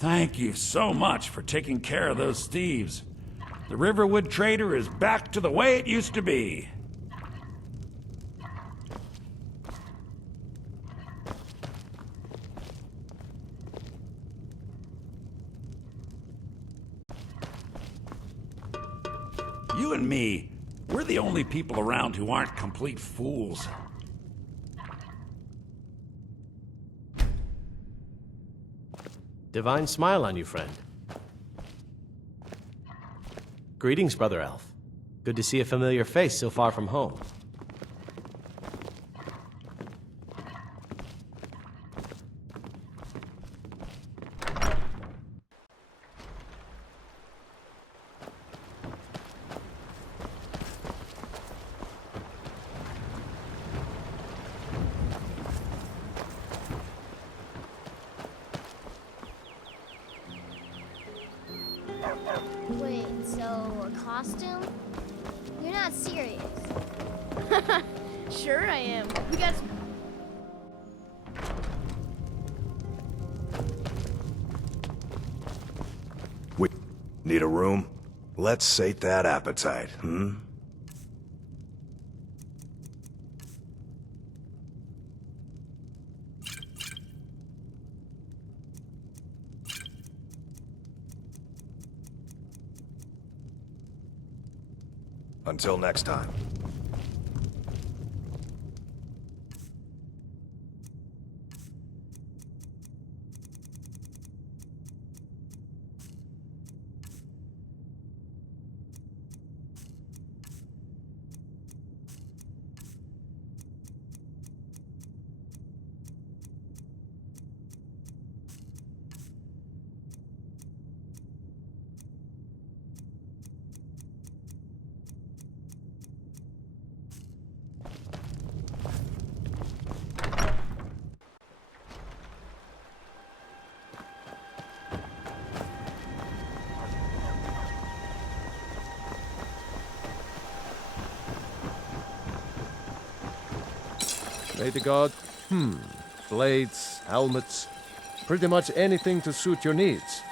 Thank you so much for taking care of those thieves. The Riverwood trader is back to the way it used to be. You and me, we're the only people around who aren't complete fools. Divine smile on you, friend. Greetings, Brother Elf. Good to see a familiar face so far from home. Wait, so a costume? You're not serious. Sure I am. We got some... We need a room? Let's sate that appetite, hmm? Until next time. May the god... blades, helmets, pretty much anything to suit your needs.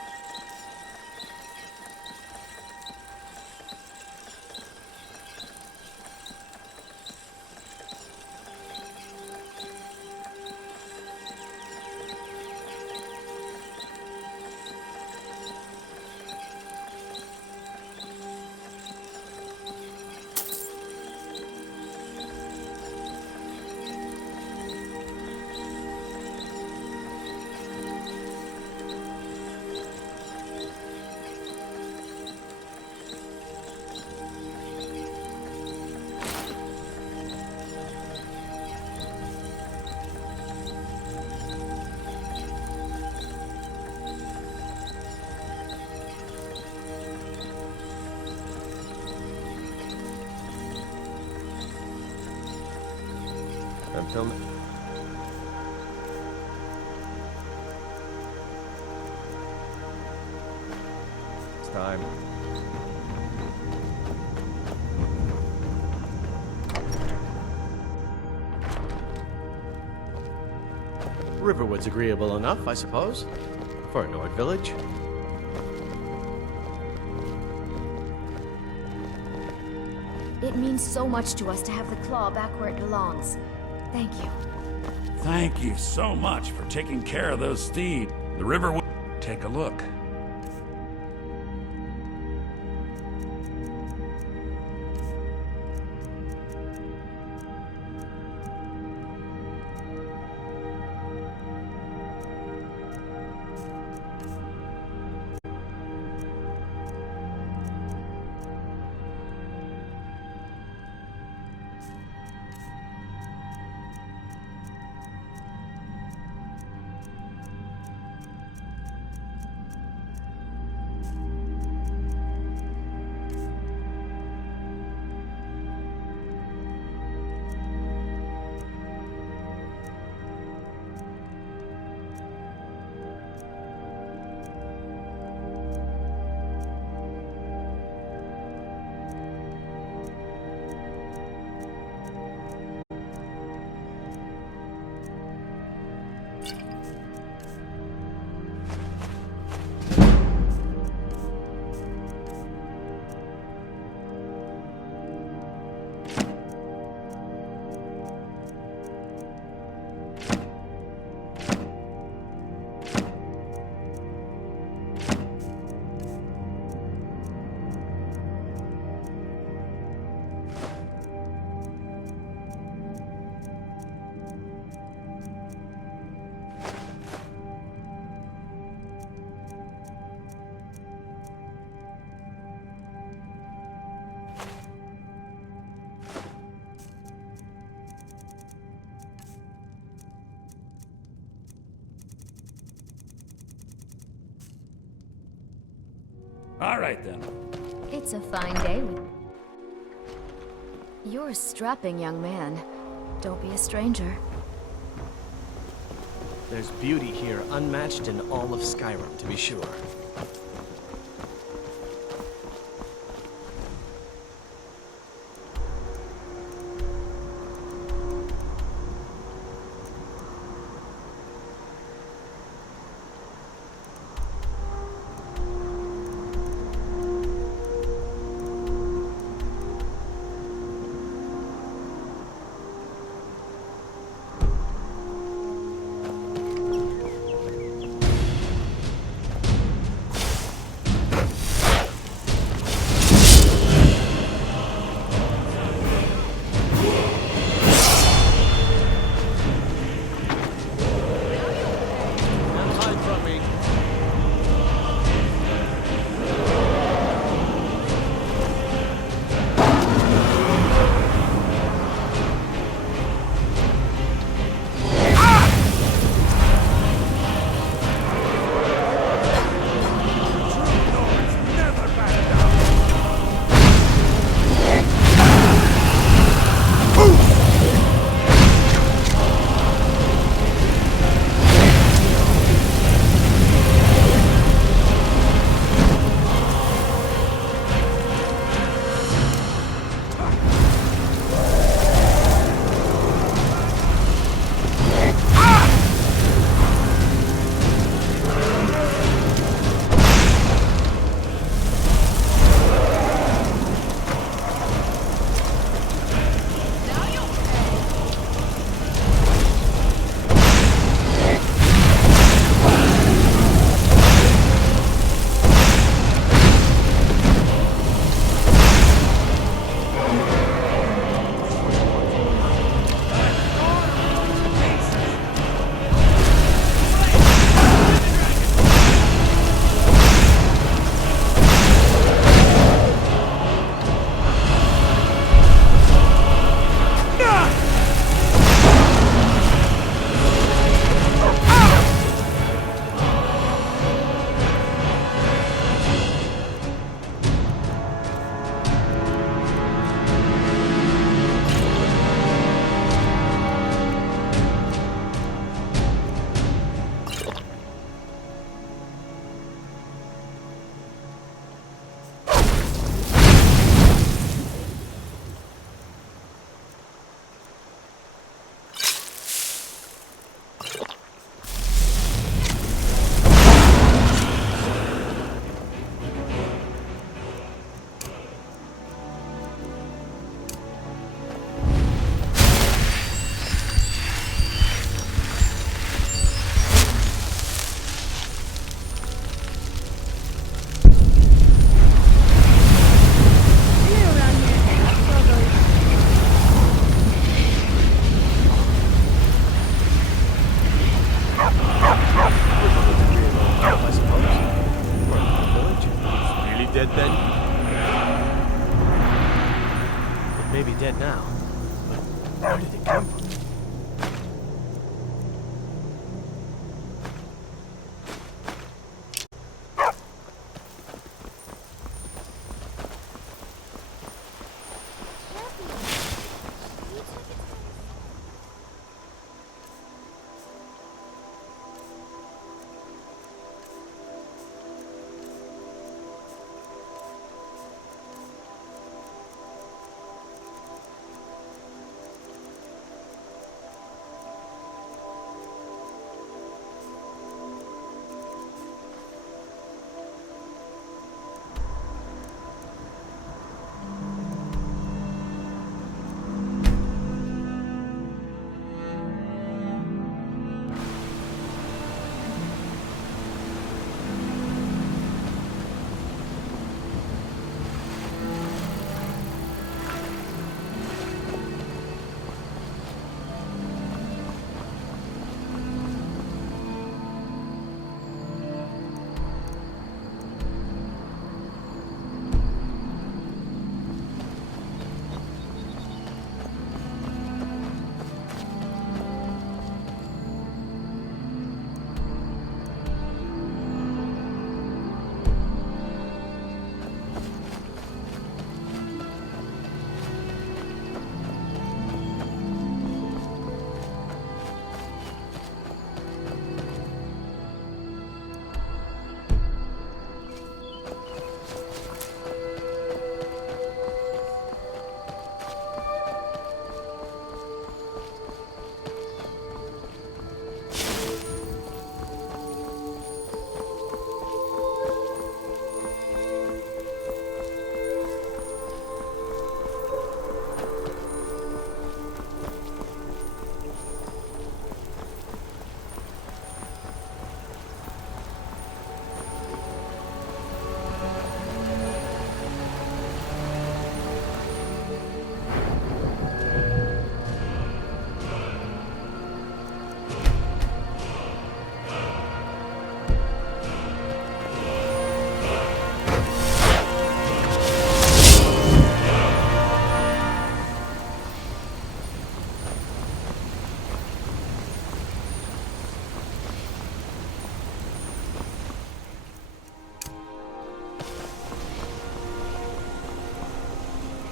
Until it's time. Riverwood's agreeable enough, I suppose, for a Nord village. It means so much to us to have the claw back where it belongs. Thank you. Thank you so much for taking care of those thieves. The Riverwood... Take a look. All right, then. It's a fine day. You're a strapping young man. Don't be a stranger. There's beauty here unmatched in all of Skyrim, to be sure.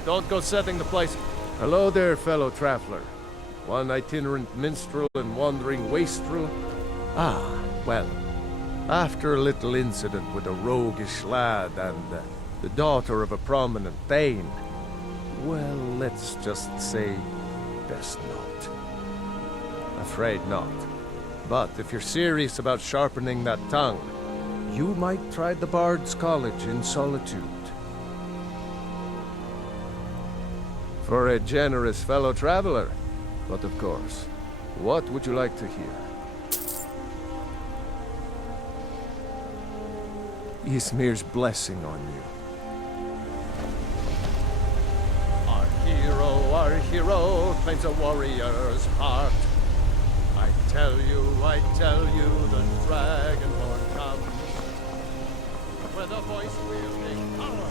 Don't go setting the place. Hello there, fellow traveler. One itinerant minstrel and wandering wastrel? Ah, well, after a little incident with a roguish lad and the daughter of a prominent thane, well, let's just say, best not. Afraid not. But if you're serious about sharpening that tongue, you might try the Bard's College in Solitude. For a generous fellow traveler. But of course, what would you like to hear? Ysmir's blessing on you. Our hero claims a warrior's heart. I tell you, the Dragonborn comes with a voice wielding power.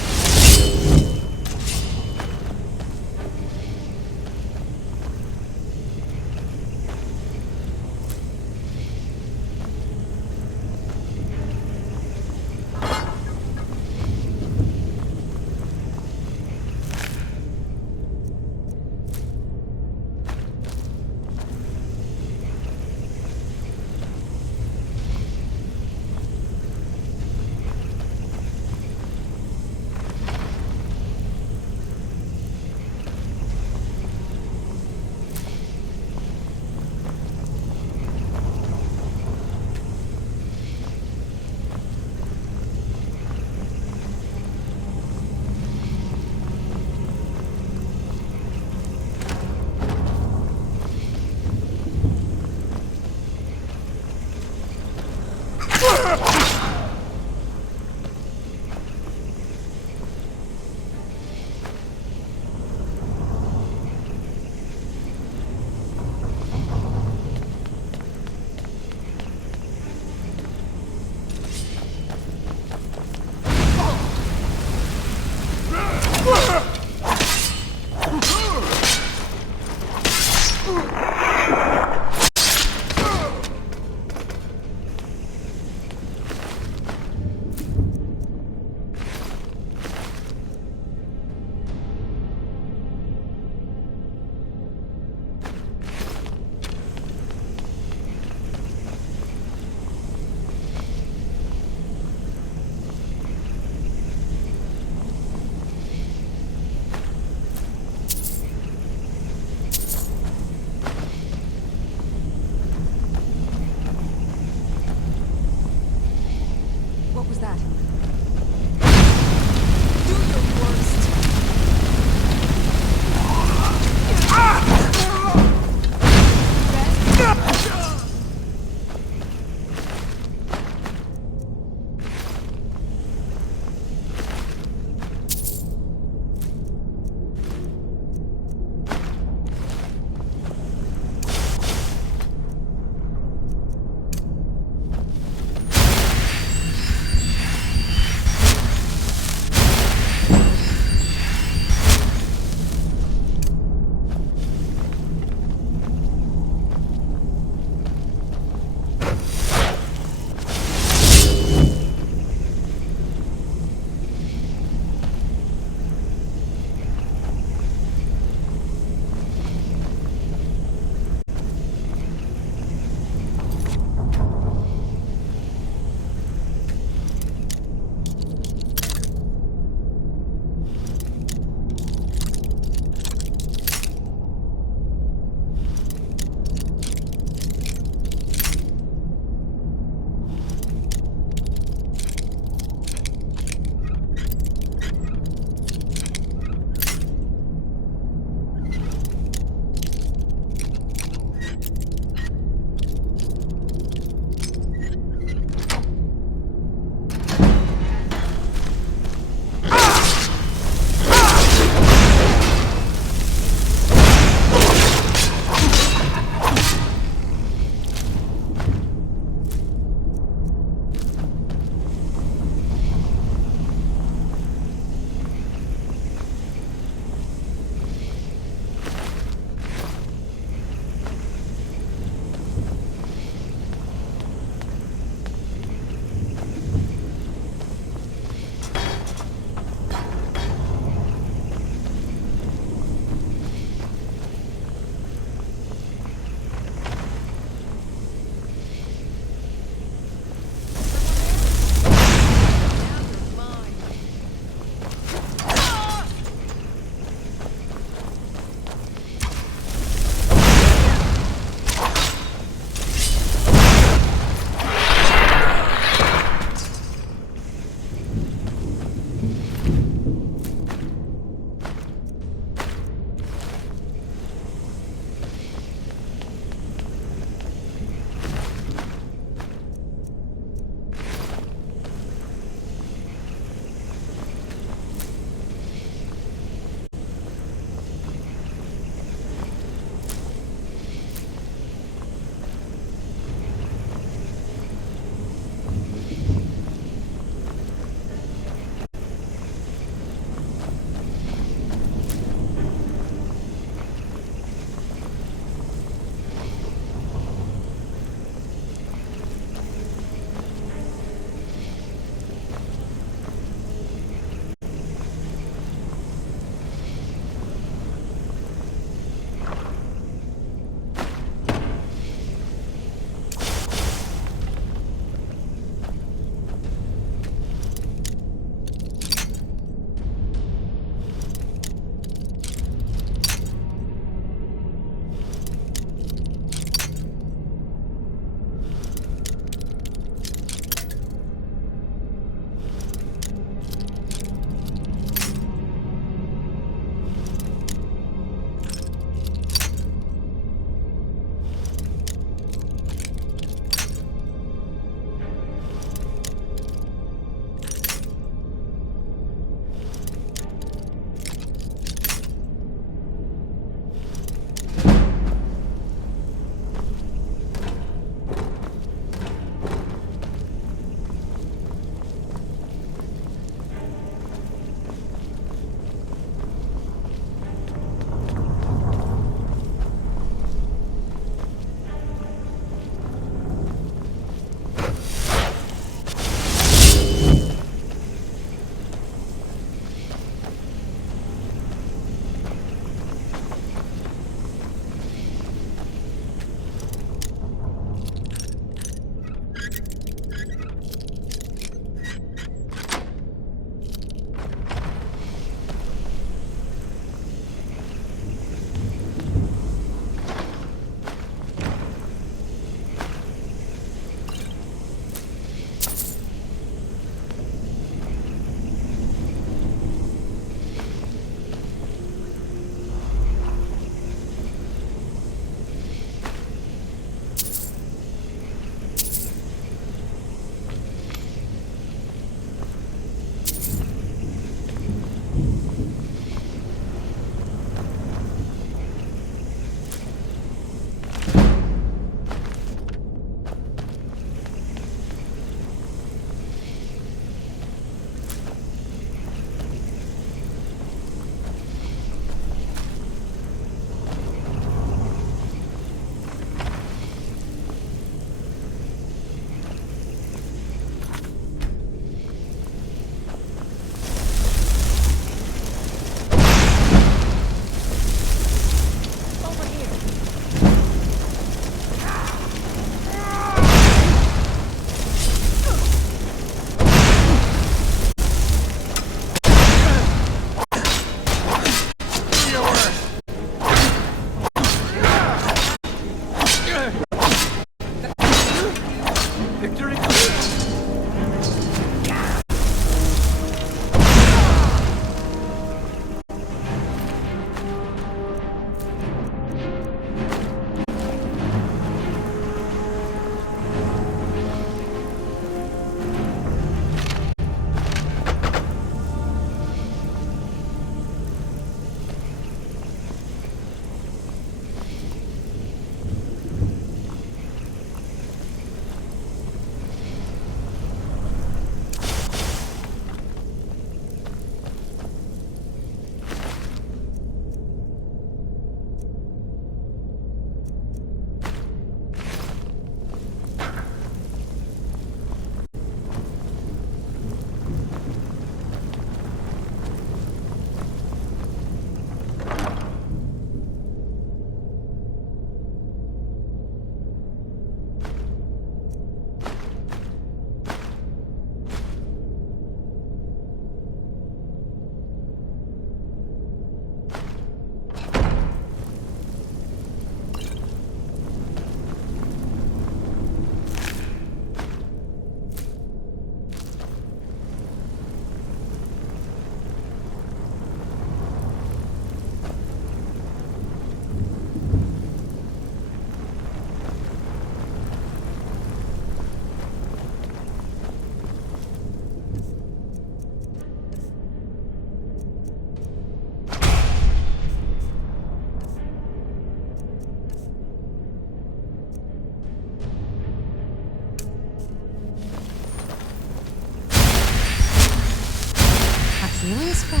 healing spell.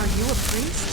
Are you a priest?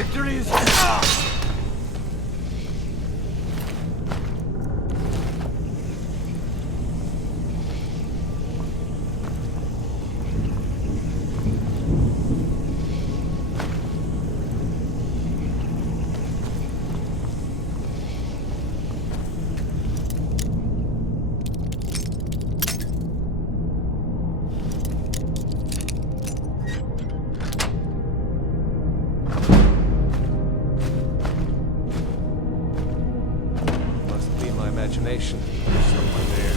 Victory is... Must be my imagination. There's someone there.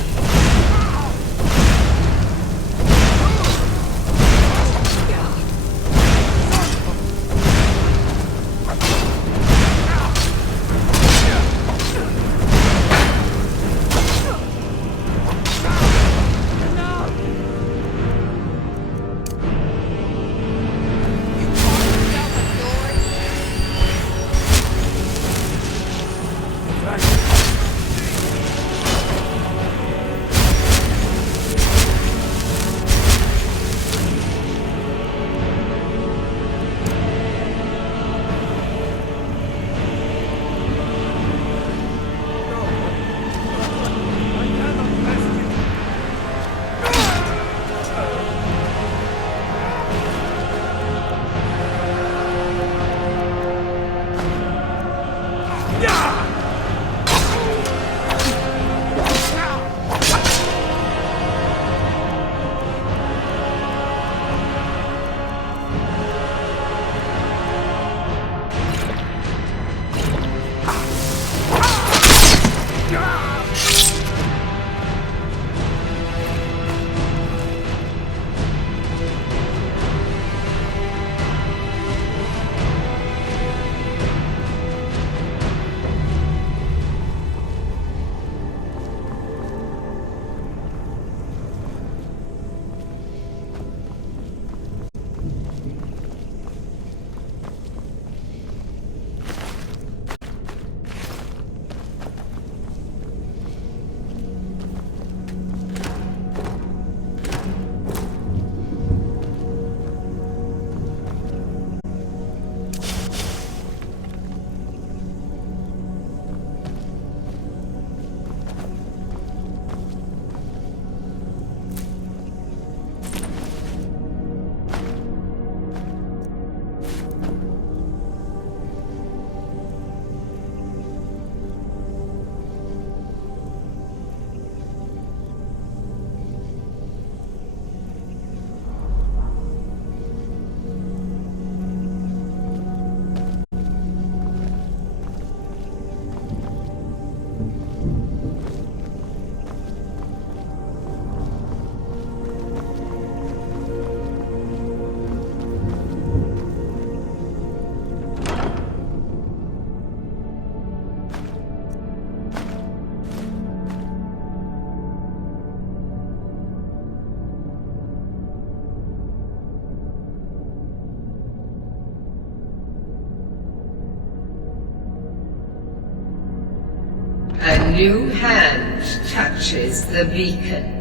A new hand touches the beacon.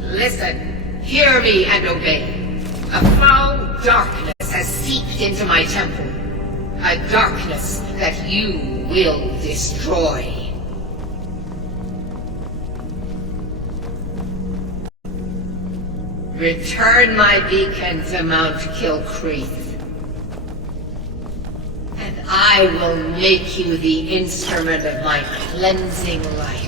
Listen, hear me and obey. A foul darkness has seeped into my temple. A darkness that you will destroy. Return my beacon to Mount Kilcreath. And I will make you the instrument of my cleansing light.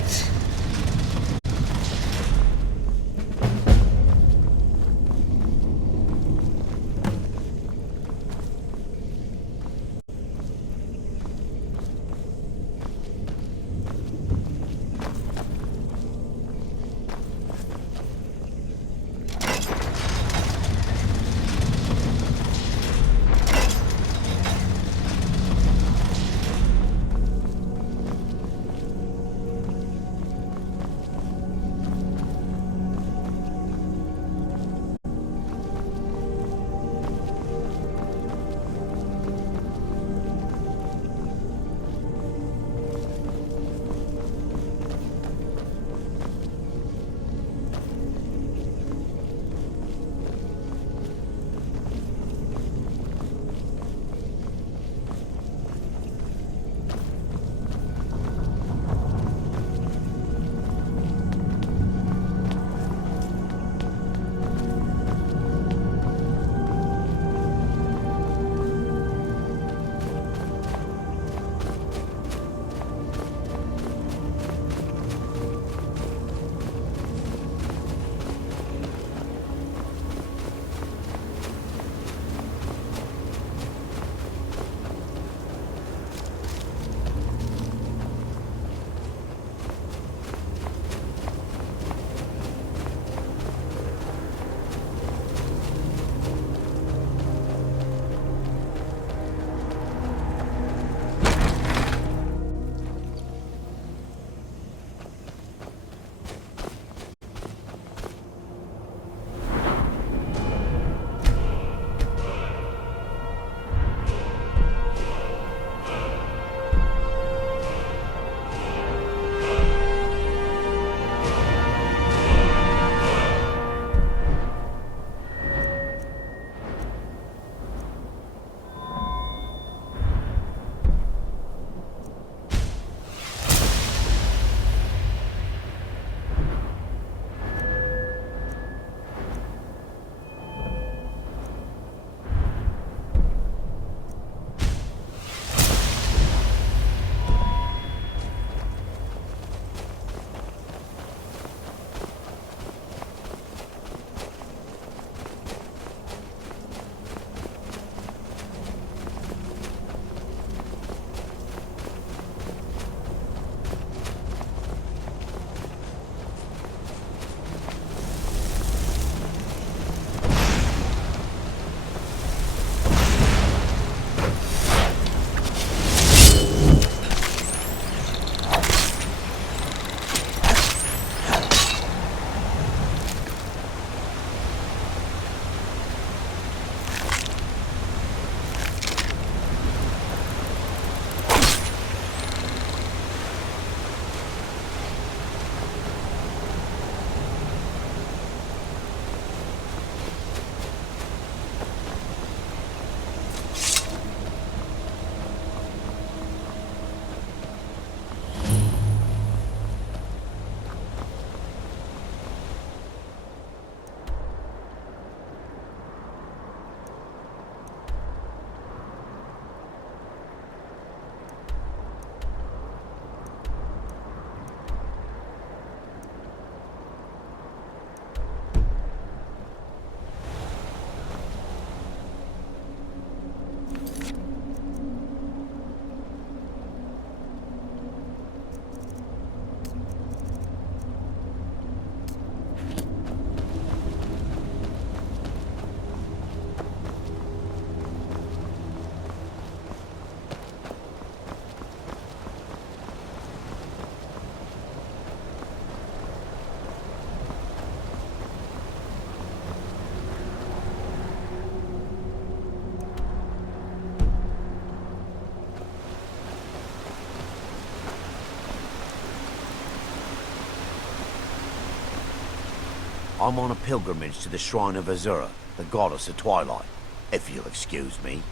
I'm on a pilgrimage to the shrine of Azura, the goddess of twilight, if you'll excuse me.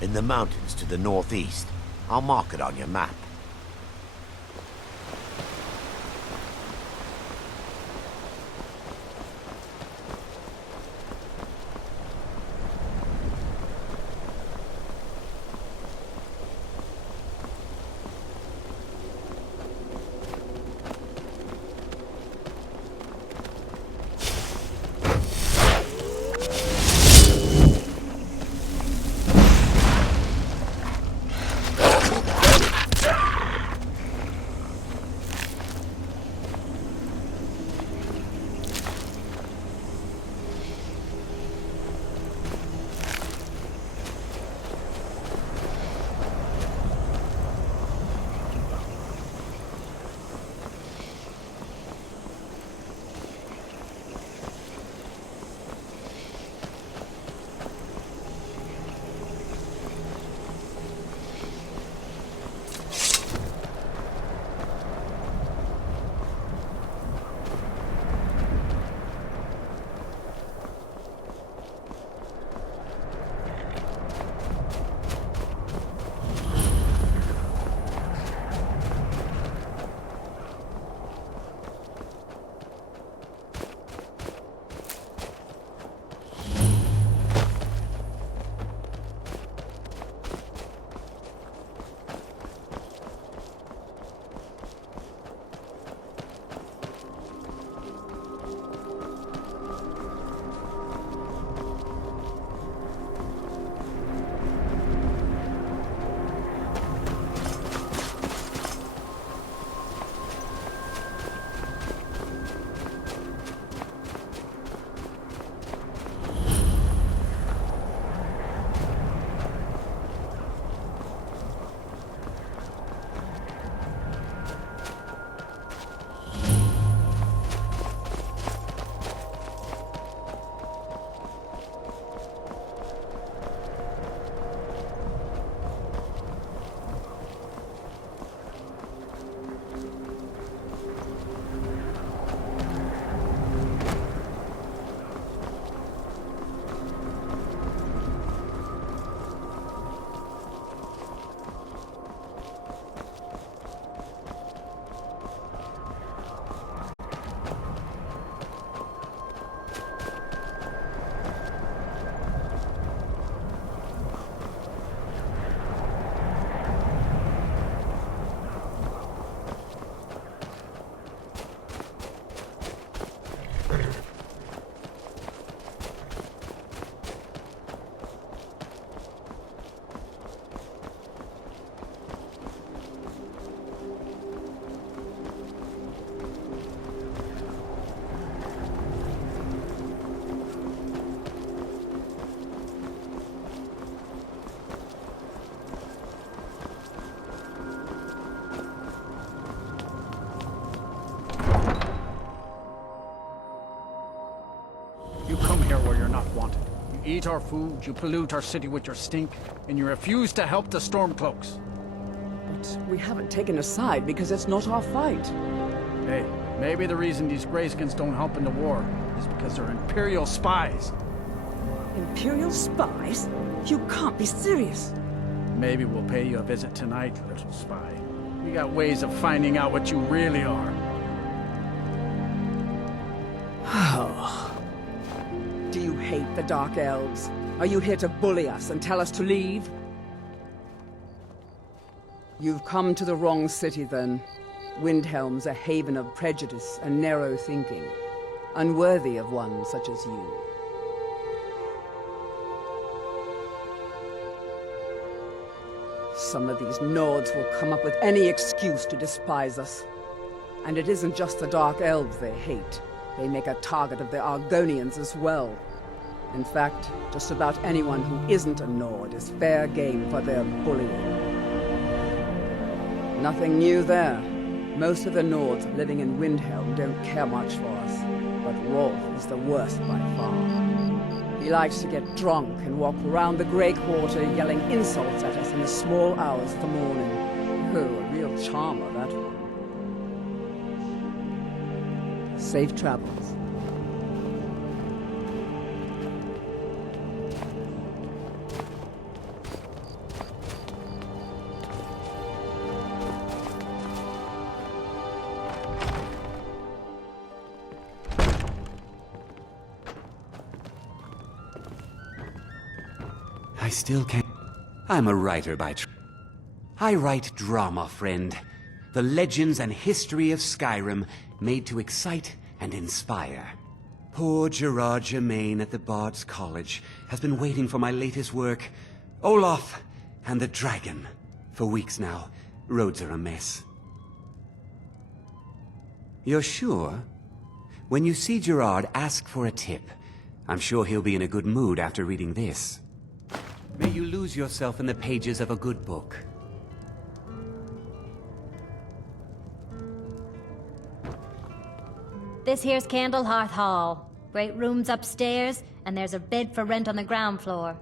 In the mountains to the northeast. I'll mark it on your map. You come here where you're not wanted. You eat our food, you pollute our city with your stink, and you refuse to help the Stormcloaks. But we haven't taken a side because it's not our fight. Hey, maybe the reason these Greyskins don't help in the war is because they're Imperial spies. Imperial spies? You can't be serious. Maybe we'll pay you a visit tonight, little spy. We got ways of finding out what you really are. Oh. Do you hate the Dark Elves? Are you here to bully us and tell us to leave? You've come to the wrong city, then. Windhelm's a haven of prejudice and narrow thinking, unworthy of one such as you. Some of these Nords will come up with any excuse to despise us. And it isn't just the Dark Elves they hate. They make a target of the Argonians as well. In fact, just about anyone who isn't a Nord is fair game for their bullying. Nothing new there. Most of the Nords living in Windhelm don't care much for us, but Rolf is the worst by far. He likes to get drunk and walk around the Grey Quarter yelling insults at us in the small hours of the morning. Oh, a real charmer, that one. Safe travels. still can't... I'm a writer by I write drama, friend. The legends and history of Skyrim made to excite and inspire. Poor Gerard Germain at the Bard's College has been waiting for my latest work, Olaf and the Dragon. For weeks now, roads are a mess. You're sure? When you see Gerard, ask for a tip. I'm sure he'll be in a good mood after reading this. May you lose yourself in the pages of a good book. This here's Candlehearth Hall. Great rooms upstairs, and there's a bed for rent on the ground floor.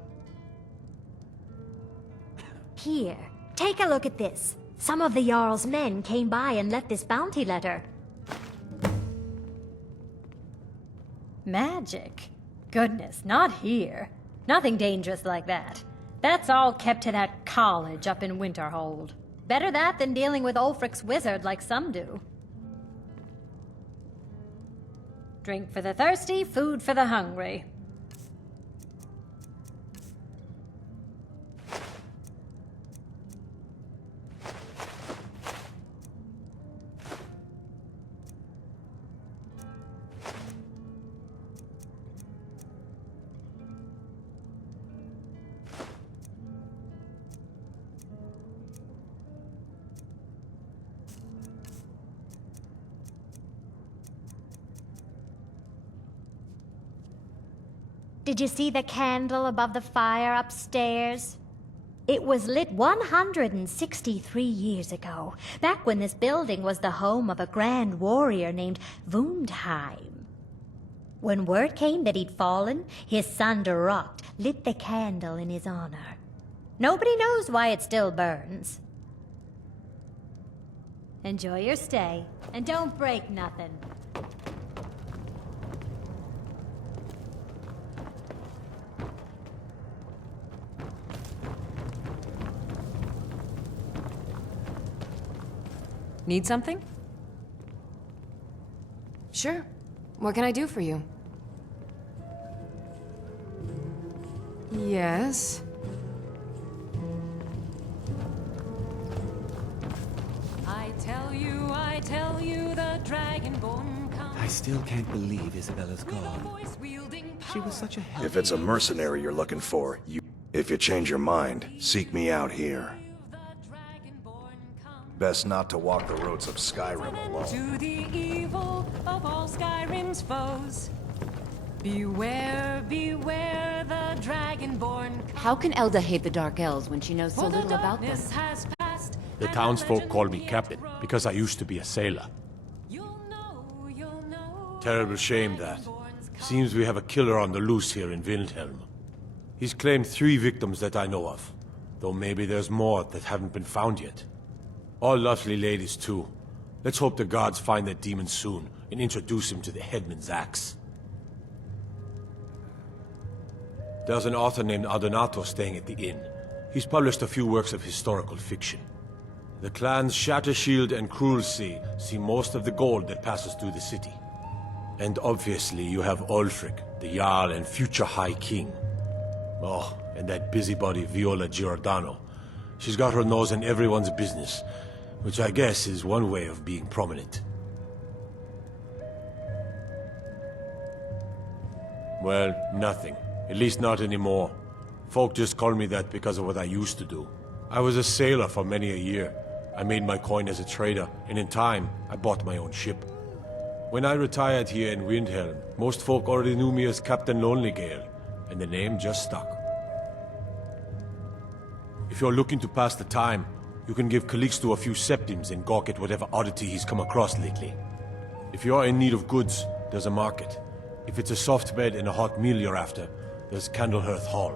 Here, take a look at this. Some of the Jarl's men came by and left this bounty letter. Magic? Goodness, not here. Nothing dangerous like that. That's all kept to that college up in Winterhold. Better that than dealing with Ulfric's wizard like some do. Drink for the thirsty, food for the hungry. Did you see the candle above the fire upstairs? It was lit 163 years ago, back when this building was the home of a grand warrior named Windhelm. When word came that he'd fallen, his son Duracht lit the candle in his honor. Nobody knows why it still burns. Enjoy your stay, and don't break nothing. Need something? Sure. What can I do for you? Yes. I tell you, the Dragonborn comes. I still can't believe Isabella's gone. She was such a help. If it's a mercenary you're looking for, if you change your mind, seek me out here. Best not to walk the roads of Skyrim alone. To the evil of all Skyrim's foes. Beware, beware the Dragonborn. How can Elda hate the Dark Elves when she knows so little about them? The townsfolk call me captain, because I used to be a sailor. Terrible shame that. Seems we have a killer on the loose here in Windhelm. He's claimed 3 victims that I know of, though maybe there's more that haven't been found yet. All lovely ladies, too. Let's hope the gods find that demon soon and introduce him to the headman's axe. There's an author named Adonato staying at the inn. He's published a few works of historical fiction. The clans Shattershield and Cruelsea see most of the gold that passes through the city. And obviously you have Ulfric, the Jarl and future High King. Oh, and that busybody Viola Giordano. She's got her nose in everyone's business, which I guess is one way of being prominent. Well, nothing. At least not anymore. Folk just call me that because of what I used to do. I was a sailor for many a year. I made my coin as a trader, and in time, I bought my own ship. When I retired here in Windhelm, most folk already knew me as Captain Lonelygale, and the name just stuck. If you're looking to pass the time, you can give Calixto a few septims and gawk at whatever oddity he's come across lately. If you're in need of goods, there's a market. If it's a soft bed and a hot meal you're after, there's Candlehearth Hall.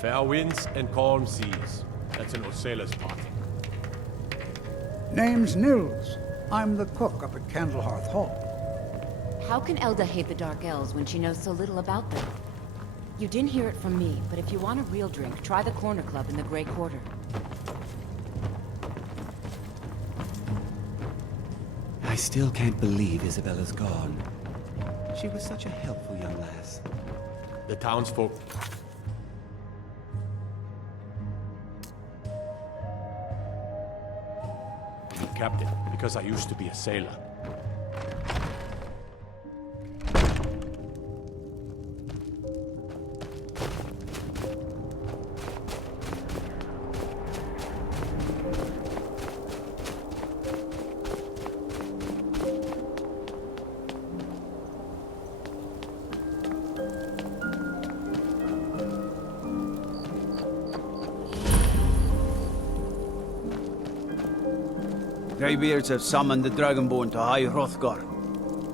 Fair winds and calm seas. That's an old sailor's party. Name's Nils. I'm the cook up at Candlehearth Hall. How can Elda hate the Dark Elves when she knows so little about them? You didn't hear it from me, but if you want a real drink, try the Corner Club in the Grey Quarter. I still can't believe Isabella's gone. She was such a helpful young lass. The townsfolk... captain because I used to be a sailor. Greybeards have summoned the Dragonborn to High Hrothgar.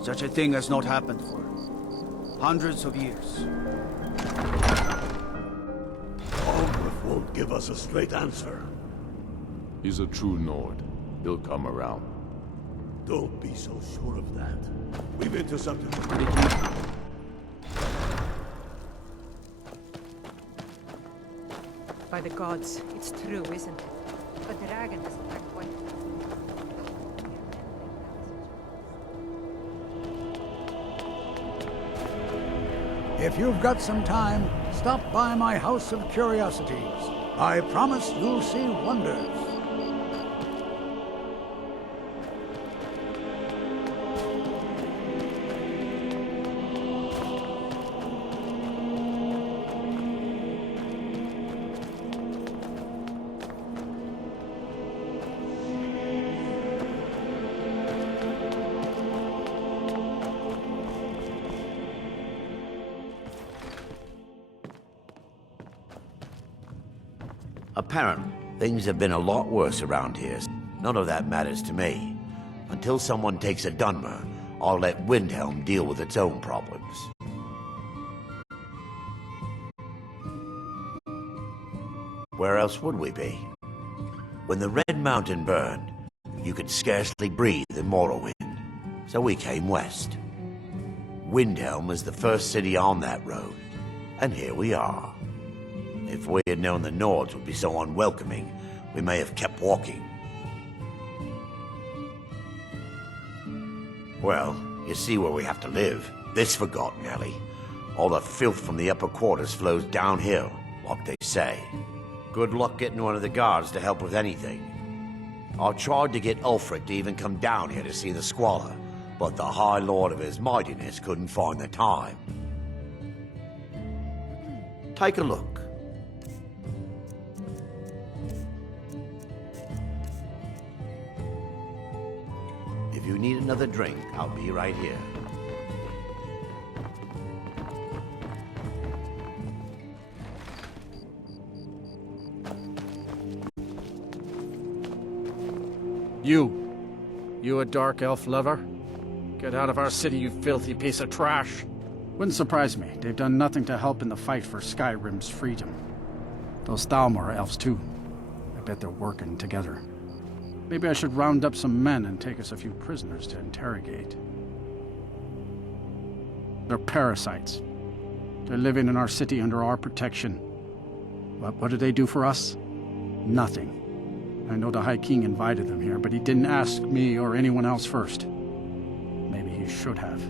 Such a thing has not happened for hundreds of years. Aldrich won't give us a straight answer. He's a true Nord. He'll come around. Don't be so sure of that. We've intercepted them. By the gods, it's true, isn't it? A dragon doesn't act quite. If you've got some time, stop by my House of Curiosities. I promise you'll see wonders. Apparently, things have been a lot worse around here. None of that matters to me. Until someone takes a Dwemer, I'll let Windhelm deal with its own problems. Where else would we be? When the Red Mountain burned, you could scarcely breathe in Morrowind, so we came west. Windhelm is the first city on that road, and here we are. If we had known the Nords would be so unwelcoming, we may have kept walking. Well, you see where we have to live. This forgotten alley. All the filth from the upper quarters flows downhill, like they say. Good luck getting one of the guards to help with anything. I tried to get Ulfric to even come down here to see the squalor, but the High Lord of his mightiness couldn't find the time. Take a look. If you need another drink, I'll be right here. You a dark elf lover? Get out of our city, you filthy piece of trash. Wouldn't surprise me. They've done nothing to help in the fight for Skyrim's freedom. Those Thalmor are elves too. I bet they're working together. Maybe I should round up some men and take us a few prisoners to interrogate. They're parasites. They're living in our city under our protection. What did they do for us? Nothing. I know the High King invited them here, but he didn't ask me or anyone else first. Maybe he should have.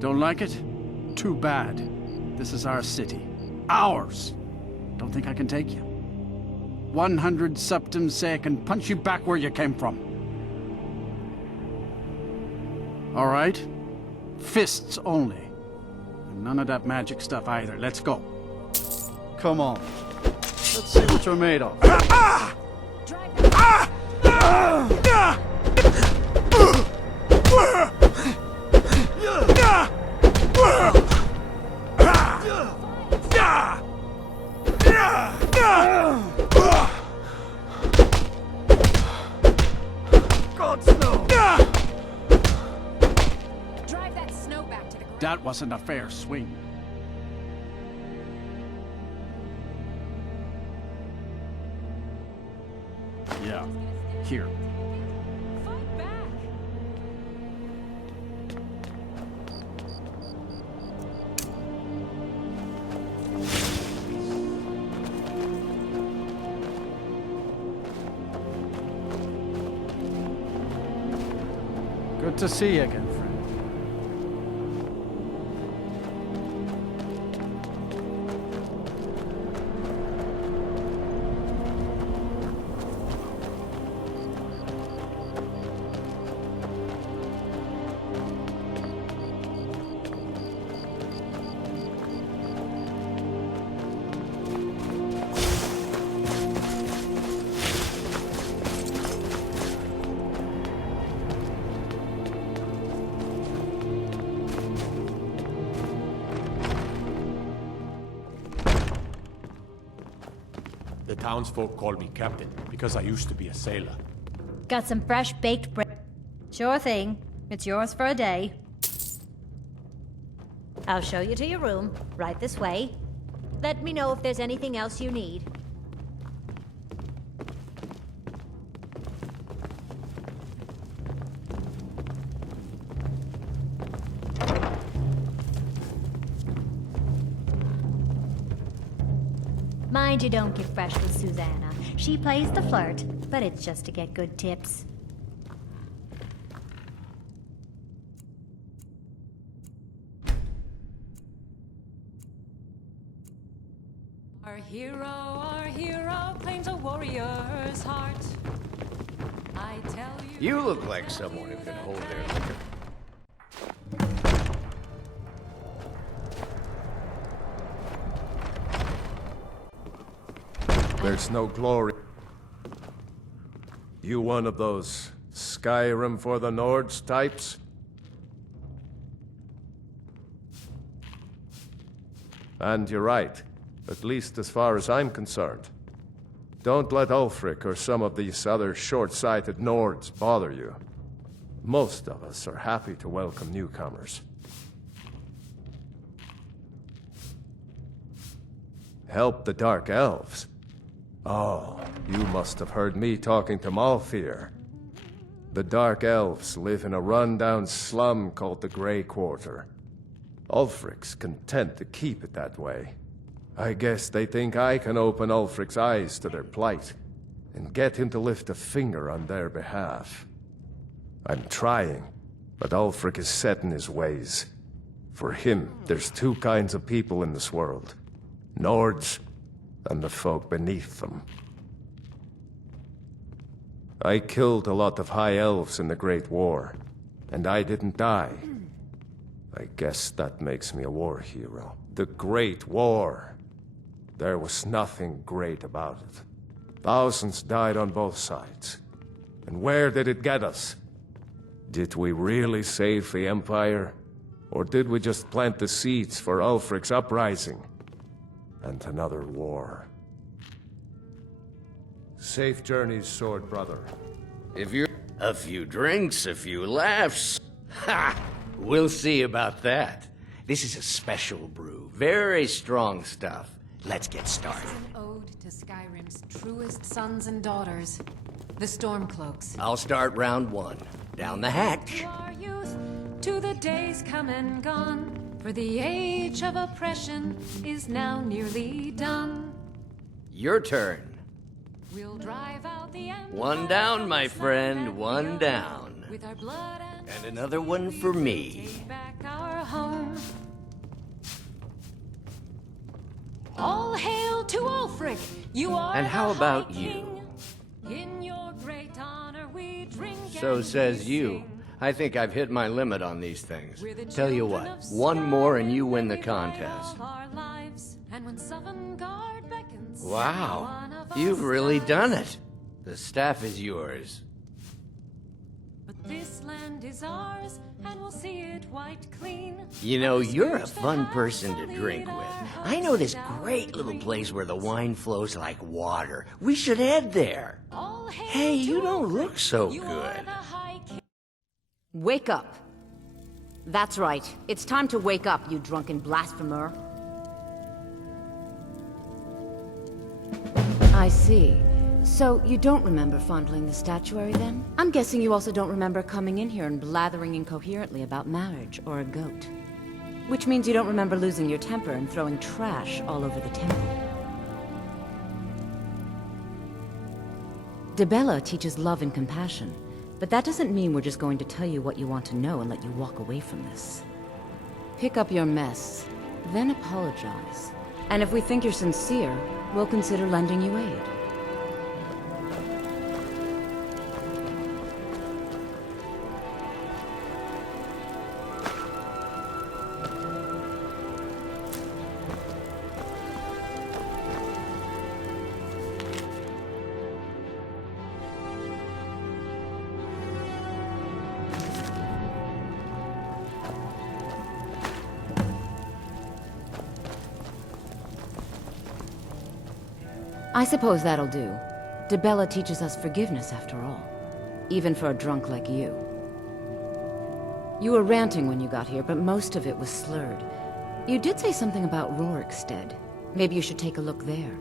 Don't like it? Too bad. This is our city. Ours! Don't think I can take you? 100 septims say I can punch you back where you came from. All right? Fists only. And none of that magic stuff either. Let's go. Come on. Let's see what you're made of. That wasn't a fair swing. Yeah, here. Fight back! Good to see you again, friend. townsfolk call me captain because I used to be a sailor. Got some fresh baked bread? Sure thing. It's yours for a day. I'll show you to your room, right this way. Let me know if there's anything else you need. Mind you don't get fresh with Susanna. She plays the flirt, but it's just to get good tips. Our hero claims a warrior's heart. I tell you... You look like someone who can hold their liquor. There's no glory. You one of those Skyrim for the Nords types? And you're right, at least as far as I'm concerned. Don't let Ulfric or some of these other short-sighted Nords bother you. Most of us are happy to welcome newcomers. Help the Dark Elves? Oh, you must have heard me talking to Malfir. The Dark Elves live in a run-down slum called the Grey Quarter. Ulfric's content to keep it that way. I guess they think I can open Ulfric's eyes to their plight, and get him to lift a finger on their behalf. I'm trying, but Ulfric is set in his ways. For him, there's two kinds of people in this world. Nords, and the folk beneath them. I killed a lot of High Elves in the Great War, and I didn't die. I guess that makes me a war hero. The Great War. There was nothing great about it. Thousands died on both sides. And where did it get us? Did we really save the Empire? Or did we just plant the seeds for Ulfric's uprising? And another war. Safe journeys, sword brother. If you're... A few drinks, a few laughs. Ha! We'll see about that. This is a special brew. Very strong stuff. Let's get started. An ode to Skyrim's truest sons and daughters, the Stormcloaks. I'll start round one. Down the hatch. To our youth, to the days come and gone, for the age of oppression is now nearly done. Your turn. We'll drive out the empire. One down, my friend. One down. With our blood And another one for me. take back our home. All hail to Ulfric! You are And how the about High you? King. In your great honor we drink So and says we you. sing. I think I've hit my limit on these things. We're the Tell you children what, of one more and you Skyrim, win the we fight contest. all our lives. And when Sovngarde beckons, Wow, one of you've us really dies. done it. The staff is yours. But this land is ours, and we'll see it white clean. You know, you're a fun person to drink with. I know this great little place where the wine flows like water. We should head there. Hey, you don't look so good. Wake up. That's right. It's time to wake up, you drunken blasphemer. I see. So, you don't remember fondling the statuary, then? I'm guessing you also don't remember coming in here and blathering incoherently about marriage or a goat. Which means you don't remember losing your temper and throwing trash all over the temple. Dibella teaches love and compassion, but that doesn't mean we're just going to tell you what you want to know and let you walk away from this. Pick up your mess, then apologize. And if we think you're sincere, we'll consider lending you aid. I suppose that'll do. Dibella teaches us forgiveness, after all. Even for a drunk like you. You were ranting when you got here, but most of it was slurred. You did say something about Rorikstead. Maybe you should take a look there.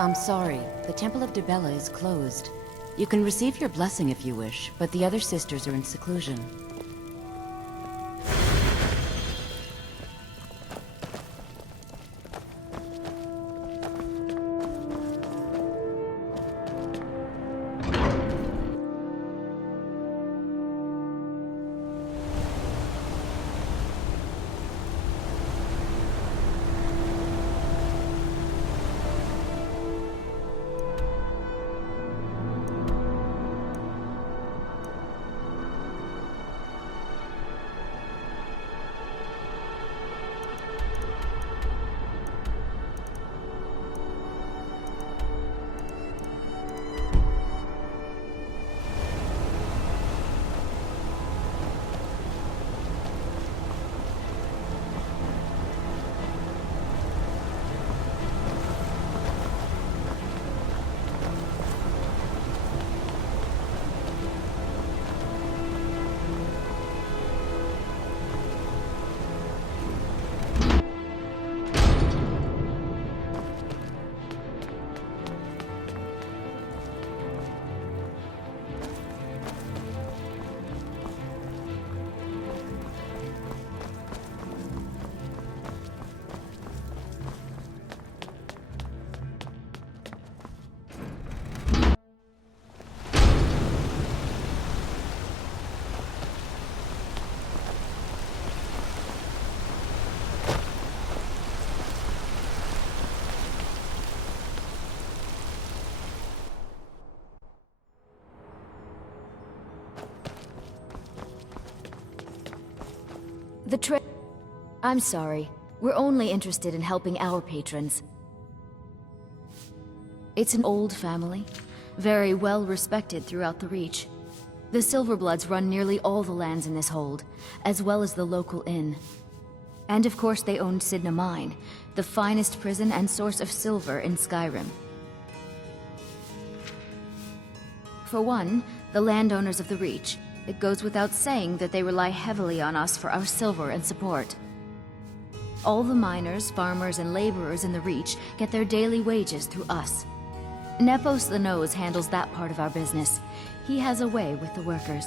I'm sorry. The Temple of Dibella is closed. You can receive your blessing if you wish, but the other sisters are in seclusion. I'm sorry. We're only interested in helping our patrons. It's an old family, very well respected throughout the Reach. The Silverbloods run nearly all the lands in this hold, as well as the local inn. And of course they own Sidna Mine, the finest prison and source of silver in Skyrim. For one, the landowners of the Reach, it goes without saying that they rely heavily on us for our silver and support. All the miners, farmers, and laborers in the Reach get their daily wages through us. Nepos the Nose handles that part of our business. He has a way with the workers.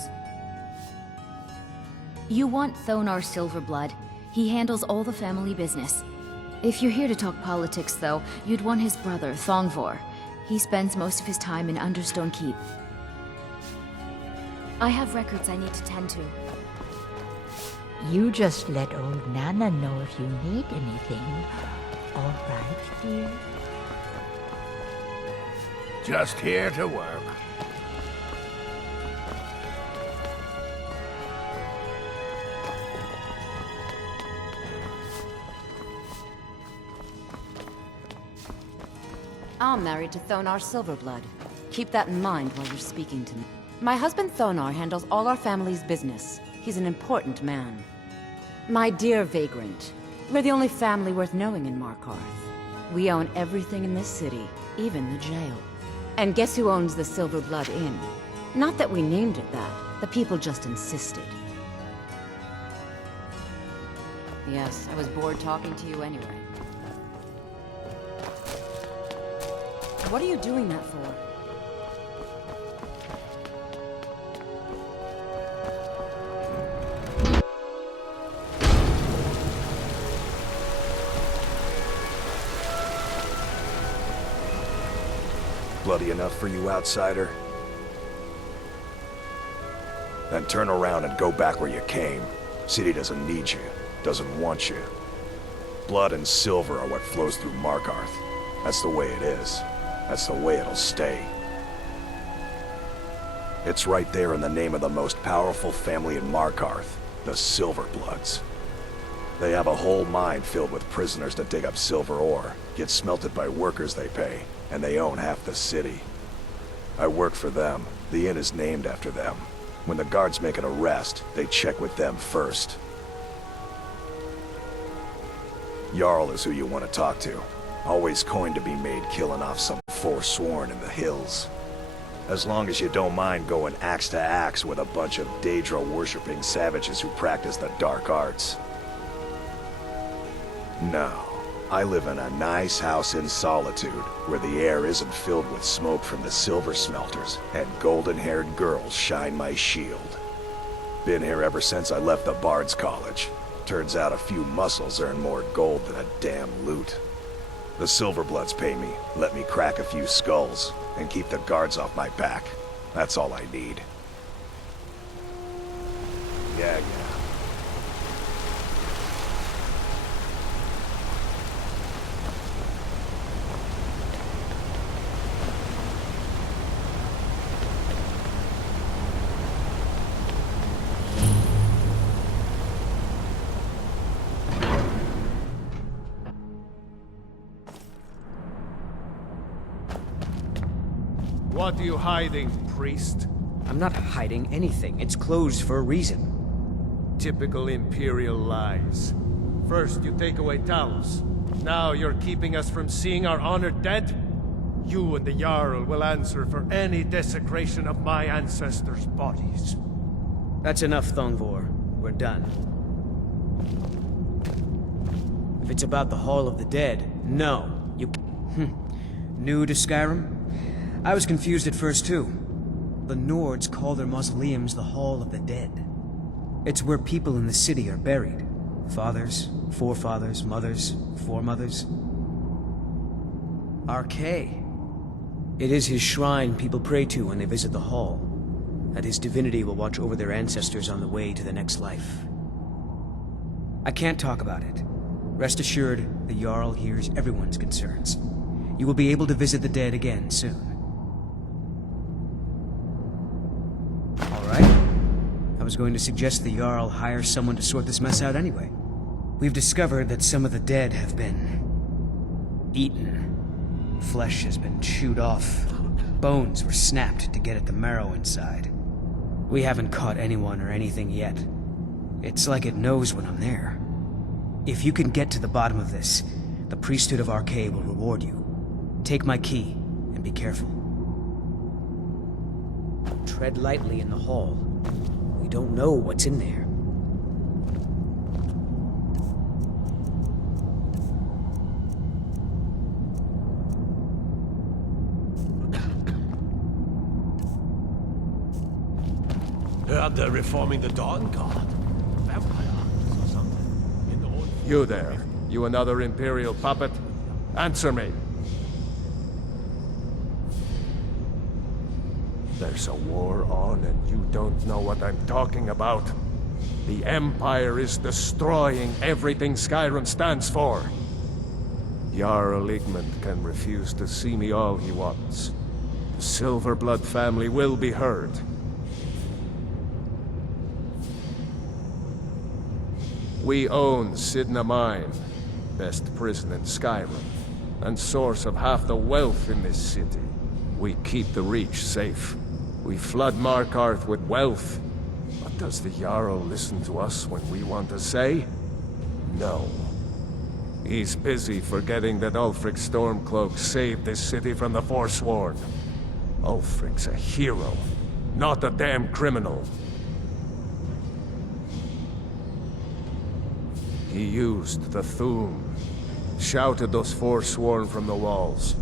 You want Thonar Silverblood. He handles all the family business. If you're here to talk politics, though, you'd want his brother, Thongvor. He spends most of his time in Understone Keep. I have records I need to tend to. You just let old Nana know if you need anything. All right, dear? Just here to work. I'm married to Thonar Silverblood. Keep that in mind while you're speaking to me. My husband Thonar handles all our family's business. He's an important man. My dear Vagrant, we're the only family worth knowing in Markarth. We own everything in this city, even the jail. And guess who owns the Silverblood Inn? Not that we named it that. The people just insisted. Yes, I was bored talking to you anyway. What are you doing that for? Bloody enough for you, outsider? Then turn around and go back where you came. City doesn't need you, doesn't want you. Blood and silver are what flows through Markarth. That's the way it is. That's the way it'll stay. It's right there in the name of the most powerful family in Markarth, the Silverbloods. They have a whole mine filled with prisoners that dig up silver ore, get smelted by workers they pay, and they own half the city. I work for them. The inn is named after them. When the guards make an arrest, they check with them first. Jarl is who you want to talk to. Always coin to be made killing off some Forsworn in the hills. As long as you don't mind going axe to axe with a bunch of Daedra-worshipping savages who practice the dark arts. No. I live in a nice house in solitude, where the air isn't filled with smoke from the silver smelters, and golden-haired girls shine my shield. Been here ever since I left the Bard's College. Turns out a few muscles earn more gold than a damn loot. The Silverbloods pay me, let me crack a few skulls, and keep the guards off my back. That's all I need. Yeah. What are you hiding, priest? I'm not hiding anything. It's closed for a reason. Typical Imperial lies. First you take away Talos. Now you're keeping us from seeing our honored dead? You and the Jarl will answer for any desecration of my ancestors' bodies. That's enough, Thongvor. We're done. If it's about the Hall of the Dead, no. You... New to Skyrim? I was confused at first, too. The Nords call their mausoleums the Hall of the Dead. It's where people in the city are buried. Fathers, forefathers, mothers, foremothers. Arkay. It is his shrine people pray to when they visit the hall. That his divinity will watch over their ancestors on the way to the next life. I can't talk about it. Rest assured, the Jarl hears everyone's concerns. You will be able to visit the dead again soon. I was going to suggest the Jarl hire someone to sort this mess out anyway. We've discovered that some of the dead have been... eaten. Flesh has been chewed off. Bones were snapped to get at the marrow inside. We haven't caught anyone or anything yet. It's like it knows when I'm there. If you can get to the bottom of this, the priesthood of Arkay will reward you. Take my key, and be careful. Tread lightly in the hall. We don't know what's in there. Heard they're reforming the Dawn Guard. Vampire or something. In the old... You there. You another Imperial puppet? Answer me. There's a war on and you don't know what I'm talking about. The Empire is destroying everything Skyrim stands for. Jarl Igmund can refuse to see me all he wants. The Silverblood family will be heard. We own Sidna Mine, best prison in Skyrim, and source of half the wealth in this city. We keep the Reach safe. We flood Markarth with wealth. But does the Jarl listen to us when we want to say? No. He's busy forgetting that Ulfric Stormcloak saved this city from the Forsworn. Ulfric's a hero, not a damn criminal. He used the Thu'um, shouted those Forsworn from the walls.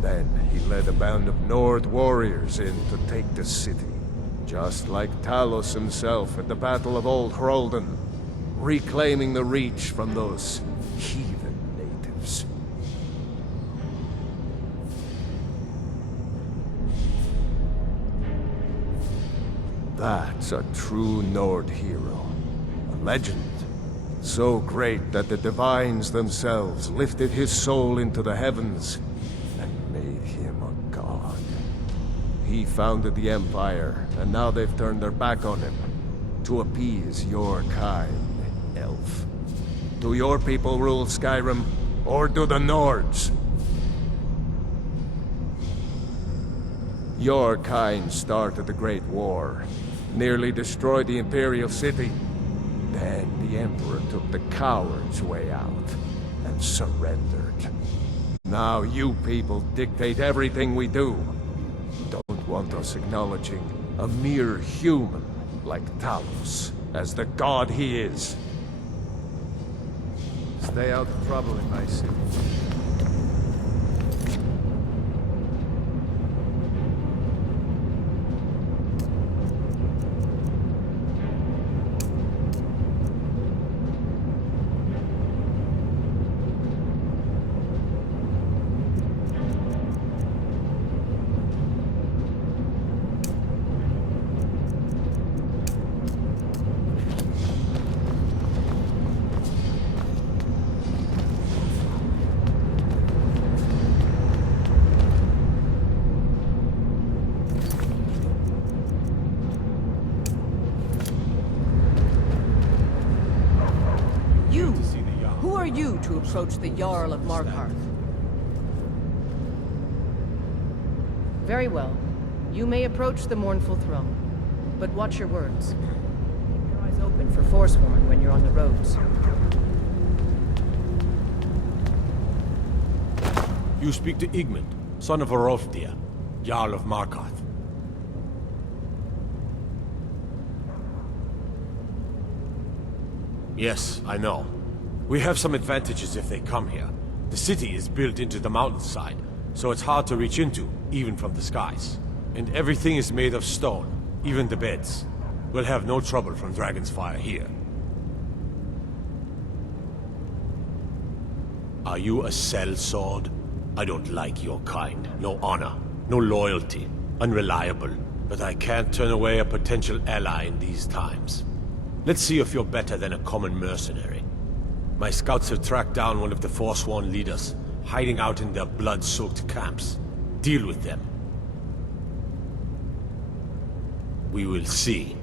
Then he led a band of Nord warriors in to take the city. Just like Talos himself at the Battle of Old Hroldan, reclaiming the Reach from those heathen natives. That's a true Nord hero. A legend. So great that the Divines themselves lifted his soul into the heavens and made him a god. He founded the Empire, and now they've turned their back on him to appease your kind, elf. Do your people rule Skyrim, or do the Nords? Your kind started the Great War, nearly destroyed the Imperial City. Then the Emperor took the coward's way out and surrendered. Now you people dictate everything we do. Don't want us acknowledging a mere human like Talos as the god he is. Stay out of trouble in my city. To approach the Jarl of Markarth. Very well. You may approach the mournful throne, but watch your words. Keep your eyes open for Forsworn when you're on the roads. You speak to Igmund, son of Orolfdir, Jarl of Markarth. Yes, I know. We have some advantages if they come here. The city is built into the mountainside, so it's hard to reach into, even from the skies. And everything is made of stone, even the beds. We'll have no trouble from Dragon's Fire here. Are you a sellsword? I don't like your kind. No honor, no loyalty, unreliable. But I can't turn away a potential ally in these times. Let's see if you're better than a common mercenary. My scouts have tracked down one of the Forsworn leaders, hiding out in their blood-soaked camps. Deal with them. We will see.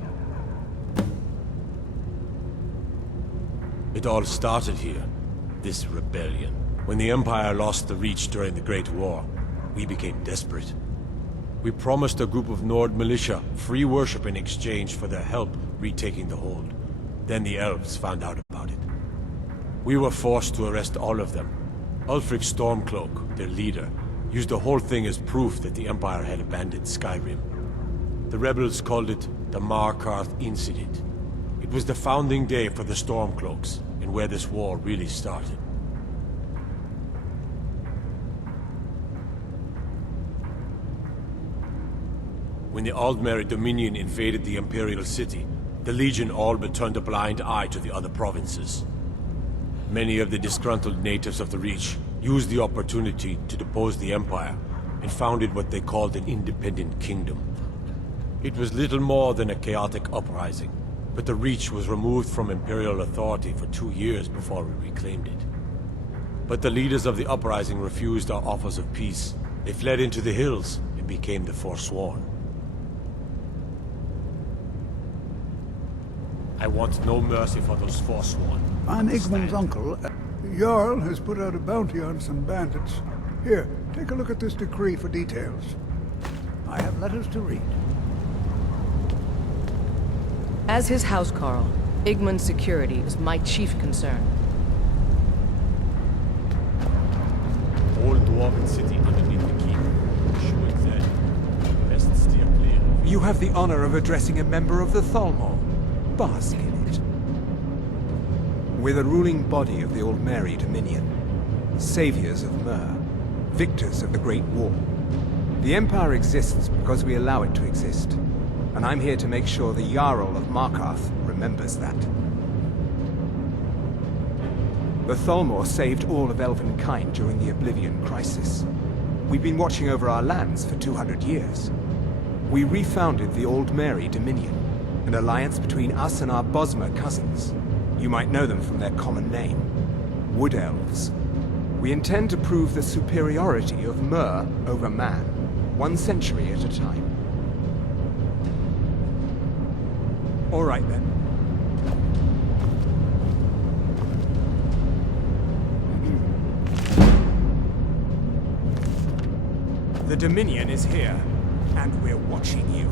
It all started here, this rebellion. When the Empire lost the Reach during the Great War, we became desperate. We promised a group of Nord militia free worship in exchange for their help retaking the hold. Then the elves found out about it. We were forced to arrest all of them. Ulfric Stormcloak, their leader, used the whole thing as proof that the Empire had abandoned Skyrim. The rebels called it the Markarth Incident. It was the founding day for the Stormcloaks, and where this war really started. When the Aldmeri Dominion invaded the Imperial City, the Legion all but turned a blind eye to the other provinces. Many of the disgruntled natives of the Reach used the opportunity to depose the Empire and founded what they called an independent kingdom. It was little more than a chaotic uprising, but the Reach was removed from Imperial authority for 2 years before we reclaimed it. But the leaders of the uprising refused our offers of peace. They fled into the hills and became the Forsworn. I want no mercy for those Forsworn. I'm Igmund's uncle. Jarl has put out a bounty on some bandits. Here, take a look at this decree for details. I have letters to read. As his housecarl, Igmund's security is my chief concern. Old Dwarven city underneath the keep. Sure then. Best steer clear. You have the honor of addressing a member of the Thalmor. Bask in it. We're the ruling body of the Aldmeri Dominion. Saviors of Myr. Victors of the Great War. The Empire exists because we allow it to exist. And I'm here to make sure the Jarl of Markarth remembers that. The Thalmor saved all of Elvenkind during the Oblivion Crisis. We've been watching over our lands for 200 years. We refounded the Aldmeri Dominion, an alliance between us and our Bosmer cousins. You might know them from their common name, Wood Elves. We intend to prove the superiority of Myr over man, 1 century at a time. All right then. The Dominion is here, and we're watching you.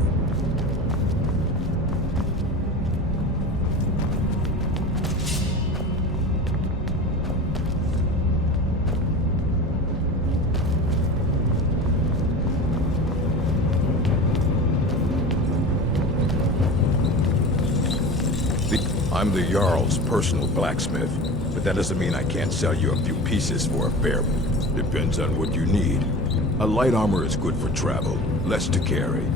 I'm the Jarl's personal blacksmith, but that doesn't mean I can't sell you a few pieces for a fair. Depends on what you need. A light armor is good for travel, less to carry.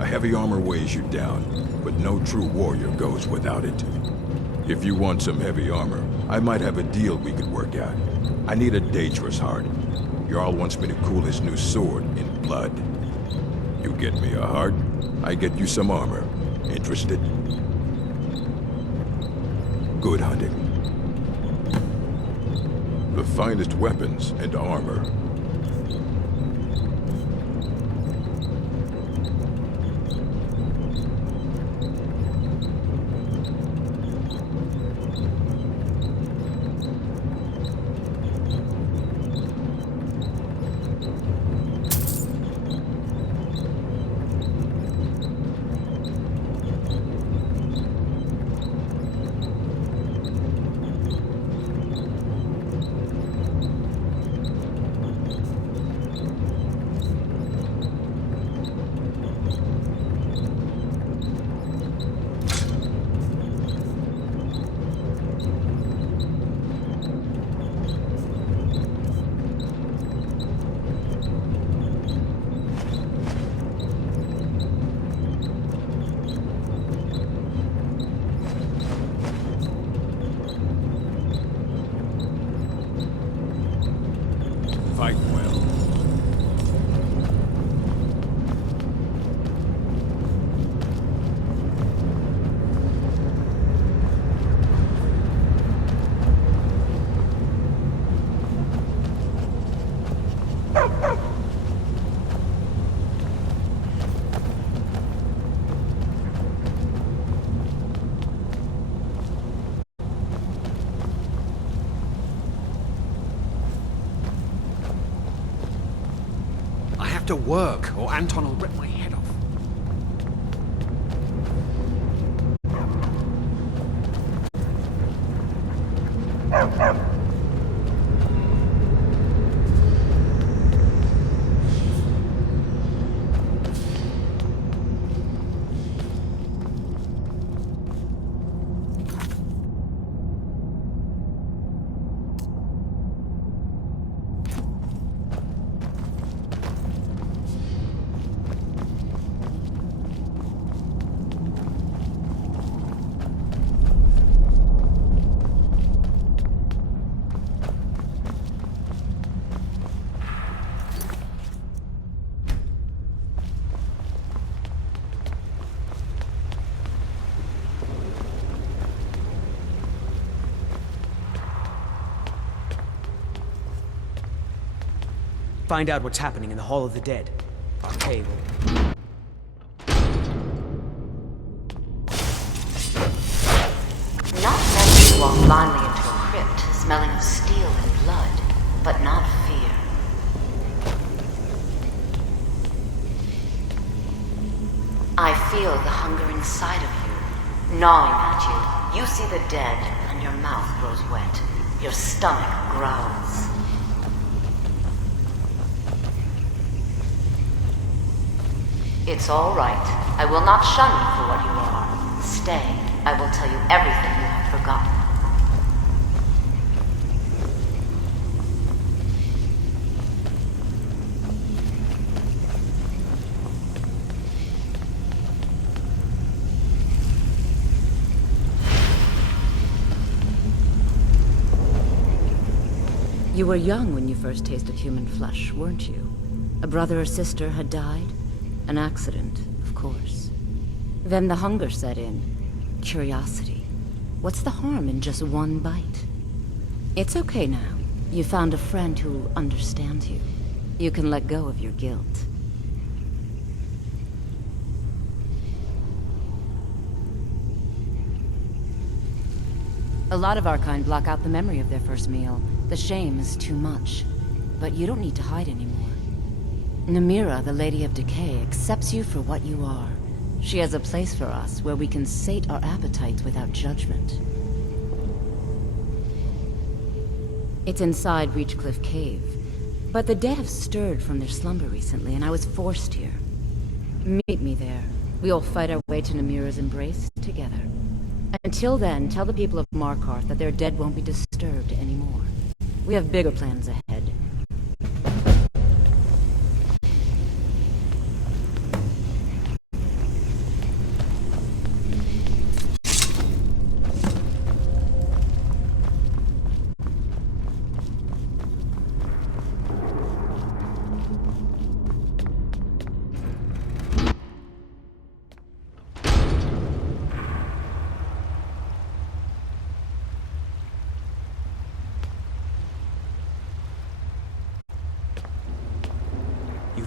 A heavy armor weighs you down, but no true warrior goes without it. If you want some heavy armor, I might have a deal we could work out. I need a dangerous heart. Jarl wants me to cool his new sword in blood. You get me a heart, I get you some armor. Interested? Good hunting. The finest weapons and armor. Fight well. To work, or Anton will rip my head off. Find out what's happening in the Hall of the Dead. Okay, well... Not many walk blindly into a crypt, smelling of steel and blood, but not fear. I feel the hunger inside of you, gnawing at you. You see the dead, and your mouth grows wet. Your stomach growls. It's all right. I will not shun you for what you are. Stay. I will tell you everything you have forgotten. You were young when you first tasted human flesh, weren't you? A brother or sister had died? An accident, of course. Then the hunger set in. Curiosity. What's the harm in just one bite? It's okay now. You found a friend who understands you. You can let go of your guilt. A lot of our kind block out the memory of their first meal. The shame is too much. But you don't need to hide anymore. Namira, the Lady of Decay, accepts you for what you are. She has a place for us where we can sate our appetites without judgment. It's inside Reachcliff Cave. But the dead have stirred from their slumber recently, and I was forced here. Meet me there. We'll fight our way to Namira's embrace together. Until then, tell the people of Markarth that their dead won't be disturbed anymore. We have bigger plans ahead.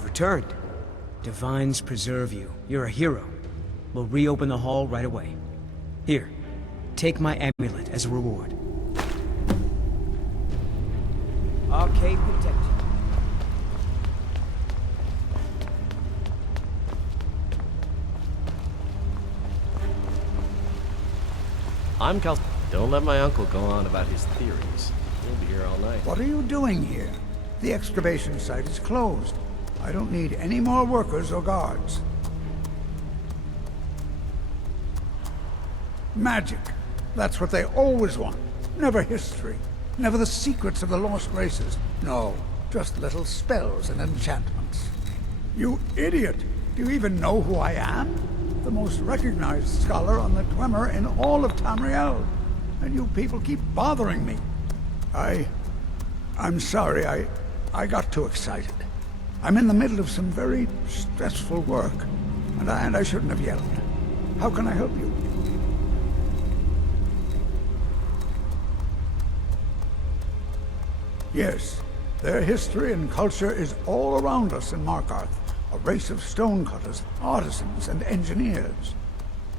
Returned. Divines preserve you. You're a hero. We'll reopen the hall right away. Here, take my amulet as a reward. Arcade protect you. I'm Calcelmo. Don't let my uncle go on about his theories. He'll be here all night. What are you doing here? The excavation site is closed. I don't need any more workers or guards. Magic. That's what they always want. Never history. Never the secrets of the lost races. No, just little spells and enchantments. You idiot! Do you even know who I am? The most recognized scholar on the Dwemer in all of Tamriel. And you people keep bothering me. I'm sorry, I got too excited. I'm in the middle of some very stressful work, and I shouldn't have yelled. How can I help you? Yes, their history and culture is all around us in Markarth, a race of stonecutters, artisans, and engineers.